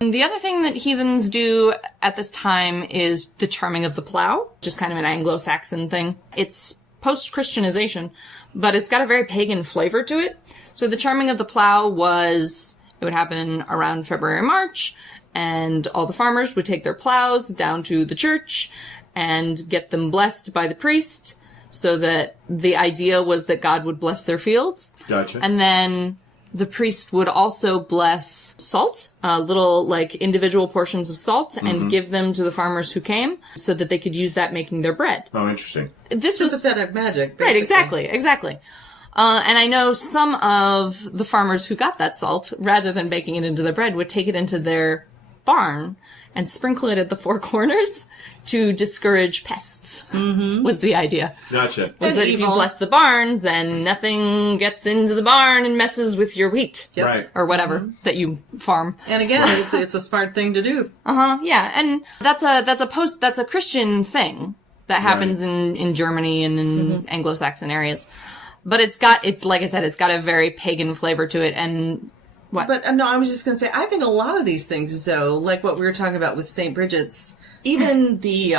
The other thing that heathens do at this time is the charming of the plow, just kind of an Anglo-Saxon thing. It's post-Christianization, but it's got a very pagan flavor to it. So the charming of the plow it would happen around February, March, and all the farmers would take their plows down to the church and get them blessed by the priest, so that the idea was that God would bless their fields. Gotcha. And then the priest would also bless salt, little, like, individual portions of salt, and give them to the farmers who came, so that they could use that making their bread. Oh, interesting. This was Sympathetic magic, basically. right, exactly. And I know some of the farmers who got that salt, rather than baking it into their bread, would take it into their barn and sprinkle it at the four corners to discourage pests, was the idea. Gotcha. Was that if you bless the barn, then nothing gets into the barn and messes with your wheat. Yep. Right. Or whatever that you farm. And again, it's a smart thing to do. Yeah, and that's a Christian thing that happens in Germany and in Anglo-Saxon areas. But it's like I said, it's got a very pagan flavor to it, and what? But no, I was just going to say, I think a lot of these things, though, like what we were talking about with St. Bridget's, even the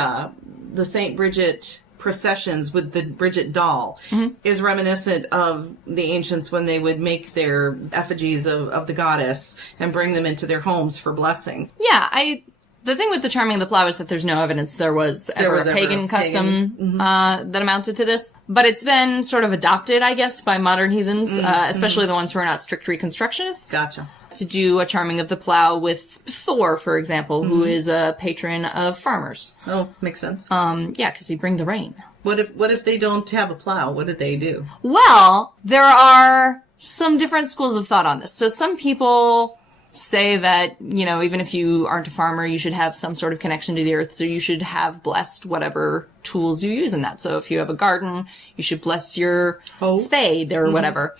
St. Bridget processions with the Bridget doll is reminiscent of the ancients when they would make their effigies of the goddess and bring them into their homes for blessing. Yeah, the thing with the charming of the plow is that there's no evidence there was ever a pagan custom that amounted to this. But it's been sort of adopted, I guess, by modern heathens, especially the ones who are not strict Reconstructionists. Gotcha. To do a charming of the plow with Thor, for example, who is a patron of farmers. Oh, makes sense. Yeah, because he'd bring the rain. What if they don't have a plow? What did they do? Well, there are some different schools of thought on this. So some people say that, even if you aren't a farmer, you should have some sort of connection to the earth, so you should have blessed whatever tools you use in that. So if you have a garden, you should bless your spade or whatever.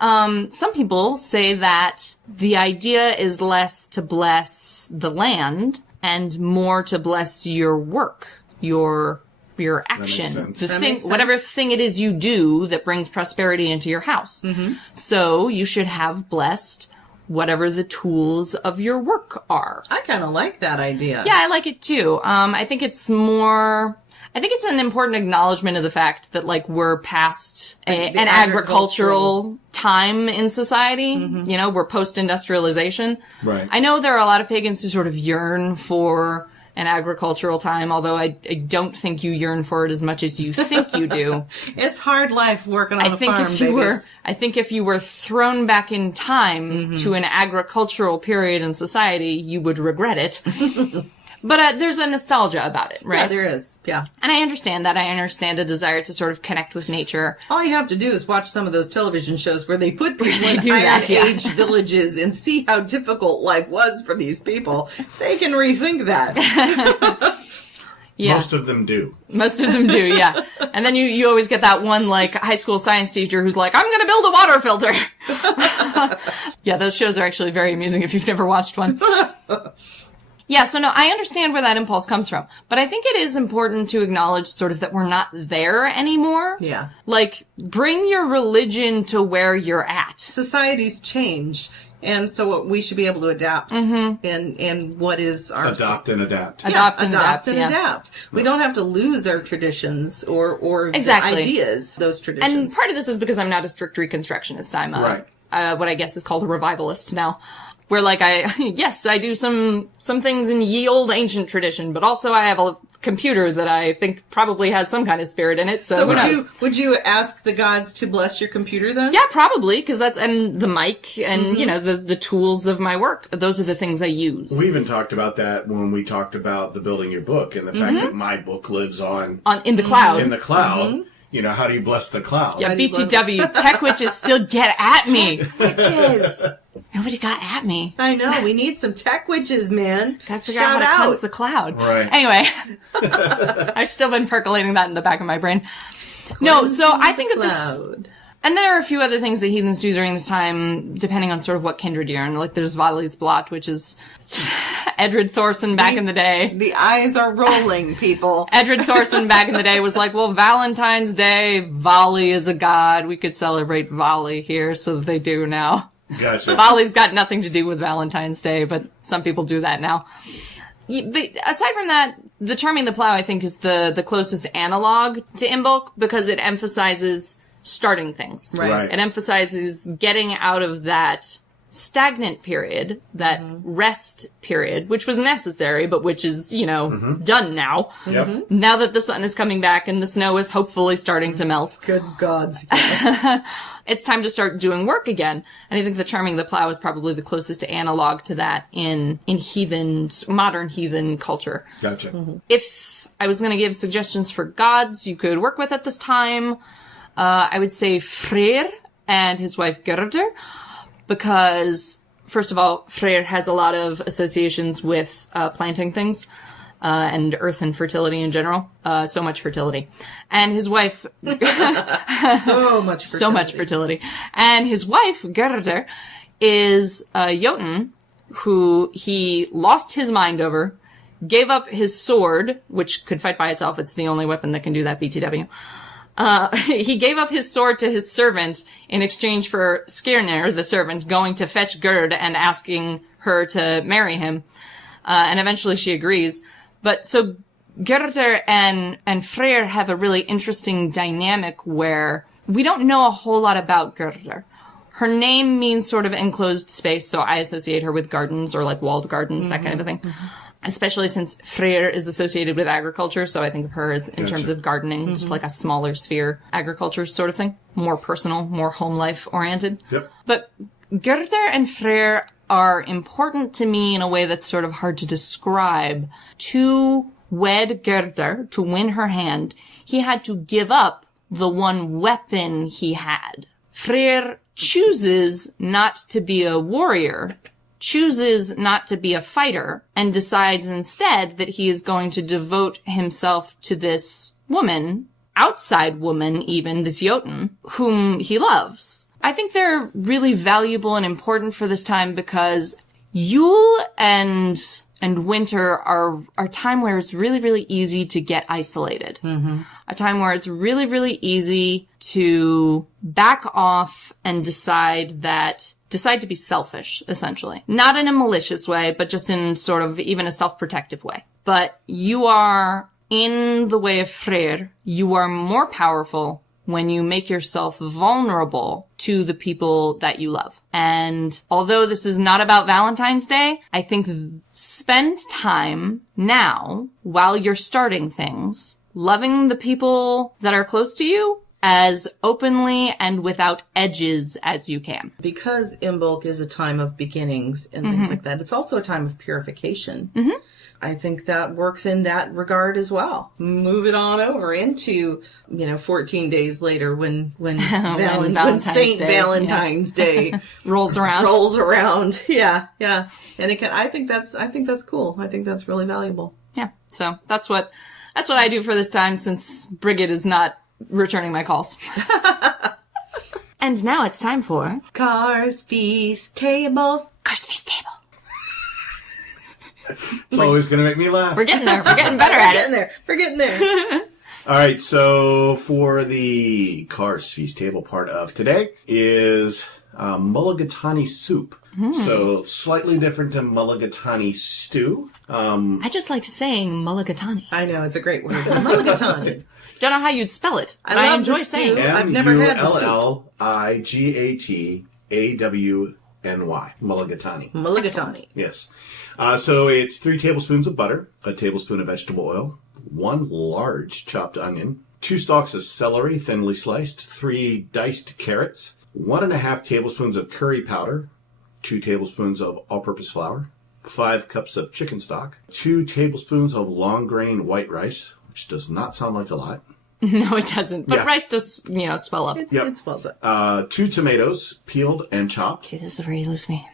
Some people say that the idea is less to bless the land and more to bless your work, your action, whatever thing it is you do that brings prosperity into your house. So you should have blessed whatever the tools of your work are. I kind of like that idea. Yeah, I like it too. I think it's an important acknowledgement of the fact that, like, we're past an agricultural time in society. We're post-industrialization. Right. I know there are a lot of pagans who sort of yearn for an agricultural time, although I don't think you yearn for it as much as you think you do. It's hard life working on a farm, I think if you were thrown back in time to an agricultural period in society, you would regret it. But there's a nostalgia about it, right? Yeah, there is. Yeah. And I understand that. I understand a desire to sort of connect with nature. All you have to do is watch some of those television shows where they put people in do Iron that, yeah. Age villages and see how difficult life was for these people. They can rethink that. Yeah. Most of them do. Most of them do, yeah. And then you always get that one, like, high school science teacher who's like, I'm gonna build a water filter. Yeah, those shows are actually very amusing if you've never watched one. Yeah, so no, I understand where that impulse comes from. But I think it is important to acknowledge sort of that we're not there anymore. Yeah. Like, bring your religion to where you're at. Societies change. And so we should be able to adapt. And what is our... Adopt and adapt. Adopt and adapt. yeah. We don't have to lose our traditions or Exactly. the ideas, those traditions. And part of this is because I'm not a strict Reconstructionist. I'm what I guess is called a revivalist now. Where, like, I do some things in ye old ancient tradition, but also I have a computer that I think probably has some kind of spirit in it, so who knows? Would you ask the gods to bless your computer then? Yeah, probably, because and the mic and, the tools of my work. Those are the things I use. We even talked about that when we talked about the building your book and the fact that my book lives in the cloud. In the cloud. How do you bless the cloud? Yeah, BTW, tech witches still get at me. Witches! Nobody got at me. I know, we need some tech witches, man. Gotta figure out how to cleanse the cloud. Right. Anyway, I've still been percolating that in the back of my brain. No, so I think of this... And there are a few other things that heathens do during this time, depending on sort of what kindred you're in. Like, there's Vali's Blot, which is Edred Thorson back in the day. The eyes are rolling, people. Edred Thorson back in the day was like, well, Valentine's Day, Vali is a god. We could celebrate Vali here, so they do now. Gotcha. Vali's got nothing to do with Valentine's Day, but some people do that now. But aside from that, the Charming the Plow, I think, is the closest analog to Imbolc because it emphasizes starting things. Right. It emphasizes getting out of that stagnant period, that rest period, which was necessary, but which is, done now. Yep. Now that the sun is coming back and the snow is hopefully starting to melt. Good gods, yes. It's time to start doing work again. And I think the Charming the Plow is probably the closest analog to that in modern heathen culture. Gotcha. If I was going to give suggestions for gods you could work with at this time, I would say Freyr and his wife Gerdur, because, first of all, Freyr has a lot of associations with planting things and earth and fertility in general. So much fertility. And his wife... So much fertility. And his wife, Gerdur, is a Jotun who he lost his mind over, gave up his sword, which could fight by itself. It's the only weapon that can do that, BTW. He gave up his sword to his servant in exchange for Skirnir, the servant, going to fetch Gerd and asking her to marry him. And eventually she agrees. But so Gerdur and Freyr have a really interesting dynamic where we don't know a whole lot about Gerdur. Her name means sort of enclosed space, so I associate her with gardens or like walled gardens, that kind of a thing. Especially since Freyr is associated with agriculture, so I think of her as in terms of gardening, just like a smaller sphere agriculture sort of thing. More personal, more home life oriented. Yep. But Gerdur and Freyr are important to me in a way that's sort of hard to describe. To wed Gerdur, to win her hand, he had to give up the one weapon he had. Freyr chooses not to be a warrior, chooses not to be a fighter, and decides instead that he is going to devote himself to this woman, outside woman even, this Jotun, whom he loves. I think they're really valuable and important for this time because Yule and winter are a time where it's really, really easy to get isolated. A time where it's really, really easy to back off and decide to be selfish, essentially. Not in a malicious way, but just in sort of even a self-protective way. But you are, in the way of Freyr, you are more powerful when you make yourself vulnerable to the people that you love. And although this is not about Valentine's Day, I think spend time now, while you're starting things, loving the people that are close to you as openly and without edges as you can. Because Imbolc is a time of beginnings and things like that, it's also a time of purification. I think that works in that regard as well. Move it on over into, 14 days later when Saint Valentine's Day rolls around. Yeah. And I think that's cool. I think that's really valuable. Yeah. So that's what I do for this time, since Brigid is not returning my calls. And now it's time for Cars Feast Table. Cars Feast Table. It's always going to make me laugh. We're getting there. We're getting better at it. We're getting there. All right, so for the Cars Feast Table part of today is mulligatawny soup. So slightly different to mulligatawny stew. I just like saying mulligatawny. I know, it's a great word. Mulligatawny. Don't know how you'd spell it. But I I love enjoy the saying stew. it. I've never had the soup. mulligatawny. Mulligatawny. Mulligatawny. Yes. So it's 3 tablespoons of butter, a tablespoon of vegetable oil, 1 large chopped onion, 2 stalks of celery thinly sliced, 3 diced carrots, 1.5 tablespoons of curry powder, 2 tablespoons of all-purpose flour, 5 cups of chicken stock, 2 tablespoons of long grain white rice, which does not sound like a lot. No, it doesn't. But Yeah. rice does, swell up. Yep. It swells up. 2 tomatoes, peeled and chopped, See, this is where you lose me.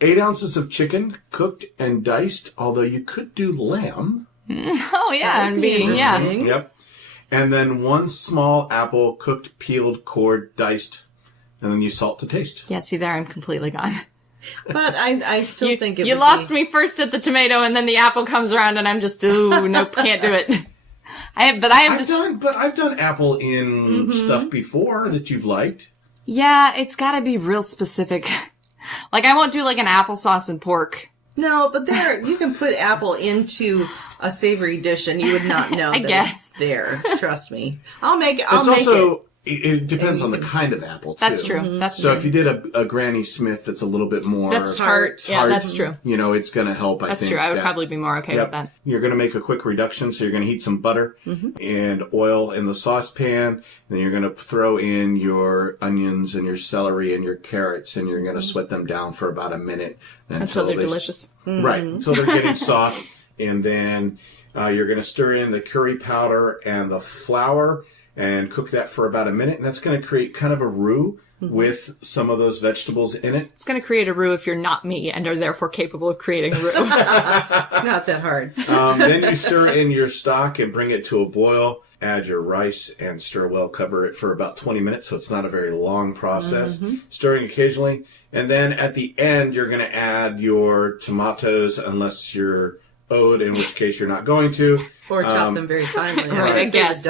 8 ounces of chicken, cooked and diced, although you could do lamb. Oh, yeah. That would be interesting. Yep. And then 1 small apple, cooked, peeled, cored, diced, and then you salt to taste. Yeah, see, there I'm completely gone. But I still think it You would lost be... me first at the tomato, and then the apple comes around, and I'm just, ooh, nope, can't do it. I've done apple in stuff before that you've liked. Yeah, it's gotta be real specific. Like, I won't do like an applesauce and pork. No, but you can put apple into a savory dish and you would not know guess. it's there. Trust me. It depends on the kind of apple, too. That's true. That's so true. if you did a Granny Smith that's a little bit more... That's tart. Yeah, that's true. You know, it's going to help, I think. That's true. I would probably be more okay with that. You're going to make a quick reduction, so you're going to heat some butter and oil in the saucepan. Then you're going to throw in your onions and your celery and your carrots, and you're going to sweat them down for about a minute. Until they're delicious. Right, until they're getting soft. And then you're going to stir in the curry powder and the flour, and cook that for about a minute, and that's going to create kind of a roux with some of those vegetables in it. It's going to create a roux if you're not me and are therefore capable of creating a roux. It's not that hard. Then you stir in your stock and bring it to a boil. Add your rice and stir well. Cover it for about 20 minutes, so it's not a very long process. Stirring occasionally. And then at the end, you're going to add your tomatoes, unless you're owed, in which case you're not going to. Or chop them very finely. Right, I guess,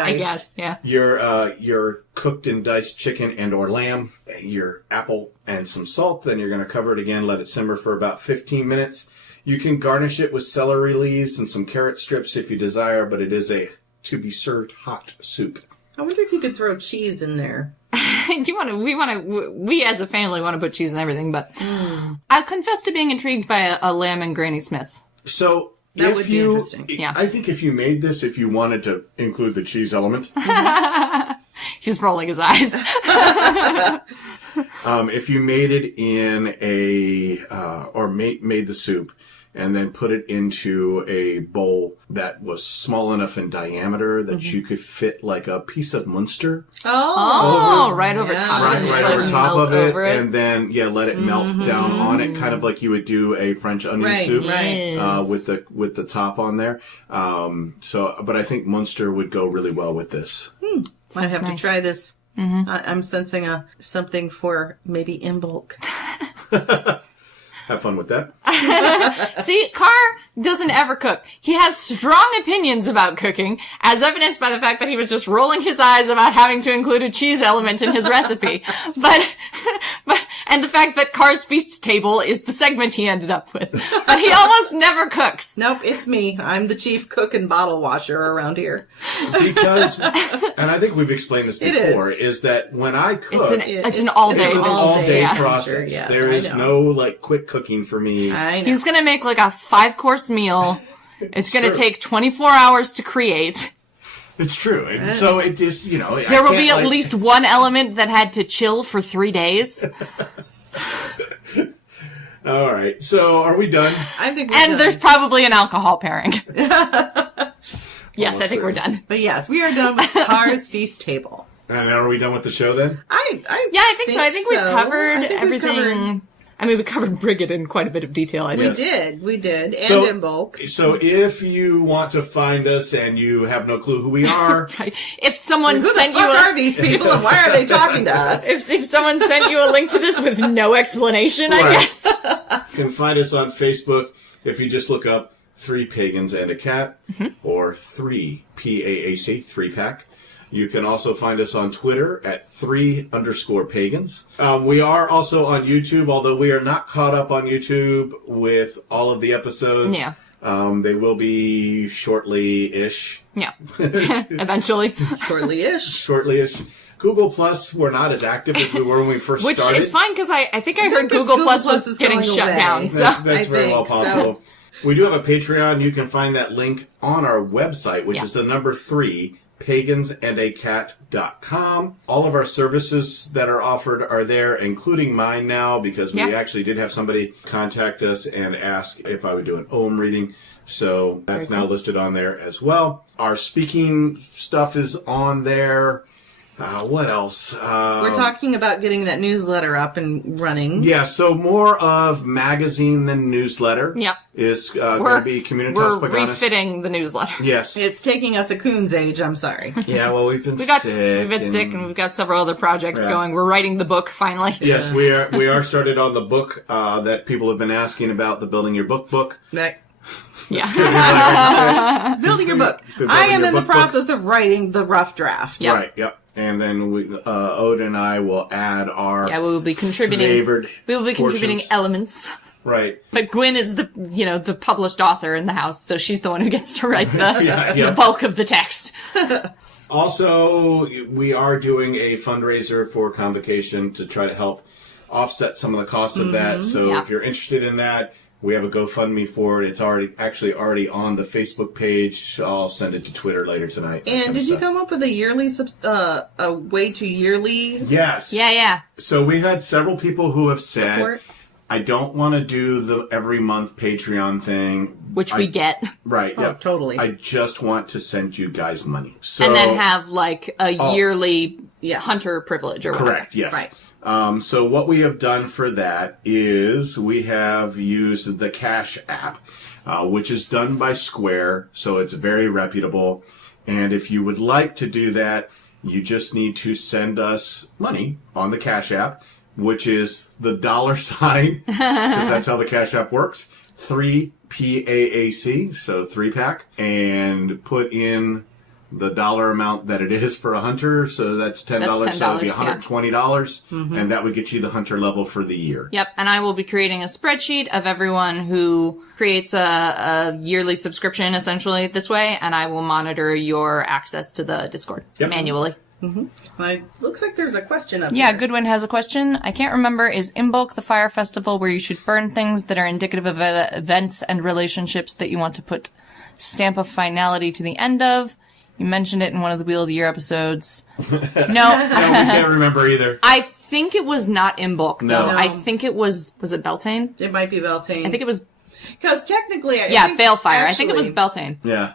yeah. Your cooked and diced chicken and or lamb, your apple, and some salt. Then you're going to cover it again, let it simmer for about 15 minutes. You can garnish it with celery leaves and some carrot strips if you desire, but it is a to-be-served hot soup. I wonder if you could throw cheese in there. We as a family want to put cheese in everything, but I'll confess to being intrigued by a lamb and Granny Smith. So... That would be interesting. Yeah. I think if you made this, if you wanted to include the cheese element. He's rolling his eyes. If you made it in made the soup and then put it into a bowl that was small enough in diameter that you could fit like a piece of Munster. Right over top. Right over top of it. And then, let it melt down on it, kind of like you would do a French onion soup. With the top on there. But I think Munster would go really well with this. Might have to try this. I'm sensing something for maybe Imbolc. Have fun with that. See, Carr doesn't ever cook. He has strong opinions about cooking, as evidenced by the fact that he was just rolling his eyes about having to include a cheese element in his recipe. And the fact that Carr's Feast Table is the segment he ended up with. But he almost never cooks. Nope, it's me. I'm the chief cook and bottle washer around here. Because, and I think we've explained this before, is that when I cook... It's an all-day process. Sure, yes, there is no, quick cooking for me. I know. He's gonna make, a 5-course meal. It's gonna take 24 hours to create. It's true. So it just, there will be at least one element that had to chill for 3 days. All right. So are we done? I think we're done. And there's probably an alcohol pairing. Yes, I think we're done. But yes, we are done with Carr's Feast Table. And are we done with the show then? I think so. I think we've covered everything. We covered Brigid in quite a bit of detail, I think. We did. And Imbolc. So if you want to find us and you have no clue who we are... Right. If someone sent you Who the fuck are these people and why are they talking to us? If someone sent you a link to this with no explanation, I guess. You can find us on Facebook if you just look up 3 Pagans and a Cat, or 3 PAAC, 3-pack. You can also find us on Twitter at 3_pagans. We are also on YouTube, although we are not caught up on YouTube with all of the episodes. Yeah. They will be shortly-ish. Yeah. Eventually. Shortly-ish. Google Plus, we're not as active as we were when we first started. Which is fine, because I think I heard Google Plus was getting shut down. So. That's very well possible. So. We do have a Patreon. You can find that link on our website, which is the number 3, pagansandacat.com. All of our services that are offered are there, including mine now, because we actually did have somebody contact us and ask if I would do an Om reading. So that's now listed on there as well. Our speaking stuff is on there. What else? We're talking about getting that newsletter up and running. Yeah, so more of magazine than newsletter. Yep. Is going to be Communitas We're Paganas. refitting the newsletter. Yes. It's taking us a coon's age, I'm sorry. Yeah, well, we've been We've sick. been sick, and we've got several other projects Yeah. going. We're writing the book, finally. Yes, we are started on the book that people have been asking about, the Building Your Book. Yeah. Building your book. Building I am your in the book. process of writing the rough draft. Yep. Right, yep. And then Ode and I will add our Yeah, we will be contributing. flavored We will be contributing portions. elements. Right. But Gwyn is the published author in the house, so she's the one who gets to write the, Yeah. the bulk of the text. Also, we are doing a fundraiser for Convocation to try to help offset some of the costs of that. So Yeah. if you're interested in that, we have a GoFundMe for it. It's already on the Facebook page. I'll send it to Twitter later tonight. And did you come up with a yearly, a way to yearly Yes. Yeah. So we had several people who have said, support? I don't want to do the every month Patreon thing. Which we get. Right. Oh, Yep. totally. I just want to send you guys money. So, And then have, like, a yearly Yeah. hunter privilege or whatever. correct. Yes. Right. So what we have done for that is we have used the Cash app, which is done by Square, so it's very reputable. And if you would like to do that, you just need to send us money on the Cash app, which is the $sign, because that's how the Cash app works. 3PAAC, so 3-pack, and put in the dollar amount that it is for a hunter. So that's $10. That's So that'd be $10, yeah. $120, and that would get you the hunter level for the year. Yep, and I will be creating a spreadsheet of everyone who creates a yearly subscription, essentially, this way, and I will monitor your access to the Discord manually. Looks like there's a question up Yeah, here. Goodwin has a question. I can't remember, is Imbolc the fire festival where you should burn things that are indicative of events and relationships that you want to put stamp of finality to the end of? You mentioned it in one of the Wheel of the Year episodes. No. No, we can't remember either. I think it was not Imbolc, No. though. No. I think it was it Beltane? It might be Beltane. I think it was, Because technically, Balefire. I think it was Beltane. Yeah.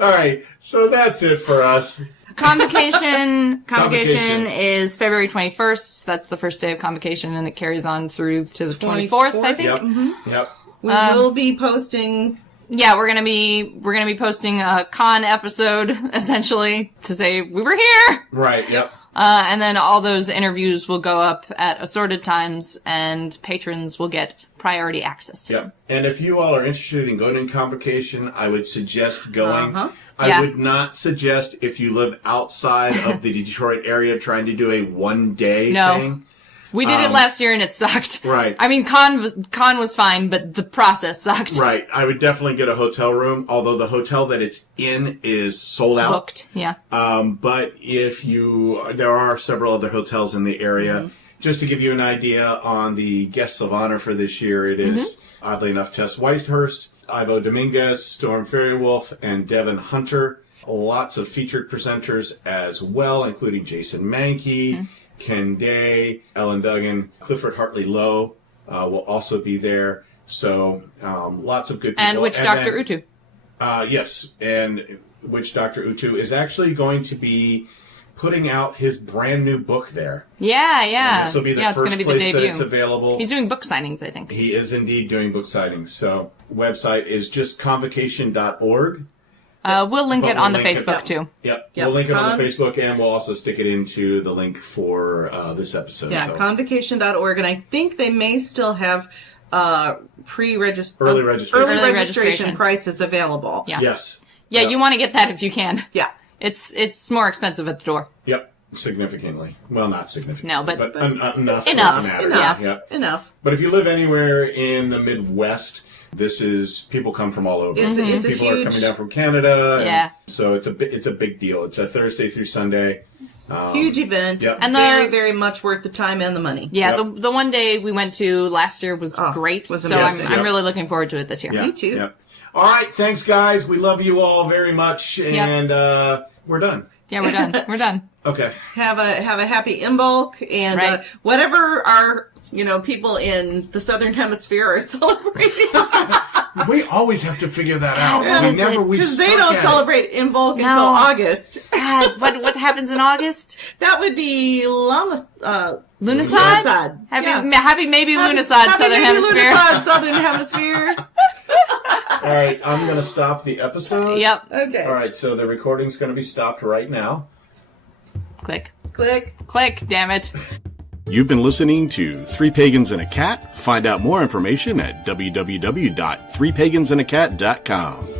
All right. So that's it for us. Convocation Convocation. is February 21st. That's the first day of Convocation, and it carries on through to the 24th, I think. Yep. Yep. we will be posting. Yeah, we're gonna be posting a con episode, essentially, to say we were here! Right. Yep. And then all those interviews will go up at assorted times, and patrons will get priority access to them. Yep. And if you all are interested in going to Convocation, I would suggest going. I Yeah. would not suggest if you live outside of the Detroit area trying to do a one-day No. thing. We did it last year and it sucked. Right. I mean, con was fine, but the process sucked. Right. I would definitely get a hotel room, although the hotel that it's in is sold out. Booked, yeah. But there are several other hotels in the area. Mm-hmm. Just to give you an idea on the guests of honor for this year, it is, oddly enough, Tess Whitehurst, Ivo Dominguez, Storm Fairywolf, and Devin Hunter. Lots of featured presenters as well, including Jason Mankey, Ken Day, Ellen Duggan, Clifford Hartley Lowe will also be there. So lots of good people. And Witch Dr. then- Utu. Yes, and Witch Dr. Utu is actually going to be putting out his brand new book there. Yeah. This will be the it's first gonna be place the that debut. it's available. He's doing book signings, I think. He is indeed doing book signings. So website is just convocation.org. We'll link But it on we'll the link it- Facebook, too. Yep. Yep. We'll link it on the Facebook, and we'll also stick it into the link for this episode. Yeah, so. convocation.org, and I think they may still have Early registration. early Early registration registration. prices available. Yeah. Yes. Yeah, Yep. you want to get that if you can. Yeah. It's more expensive at the door. Yep. Significantly. Well, not significantly. No, but- enough. Enough. to matter. Enough. Yep. Enough. But if you live anywhere in the Midwest, people come from all over. It's a People are huge. coming down from Canada. and Yeah. So it's a big deal. It's a Thursday through Sunday. Huge event. Yep. And very, very much worth the time and the money. Yeah, Yep. the one day we went to last year was great. was So amazing. I'm really looking forward to it this year. Yeah. Me too. Yep. All right. Thanks, guys. We love you all very much. And we're done. Yeah, we're done. We're done. Okay. Have a happy Imbolc, and Right. whatever our people in the Southern Hemisphere are celebrating. We always have to figure that out. what is it? Because they don't celebrate Imbolc until August. God, what happens in August? That would be Lunasad? Lunasad. Happy maybe Lunasad, Southern Hemisphere. Lunasad, Southern Hemisphere. All right, I'm going to stop the episode. Yep. Okay. All right, so the recording's going to be stopped right now. Click. Click. Click, damn it. You've been listening to Three Pagans and a Cat. Find out more information at www.threepagansandacat.com.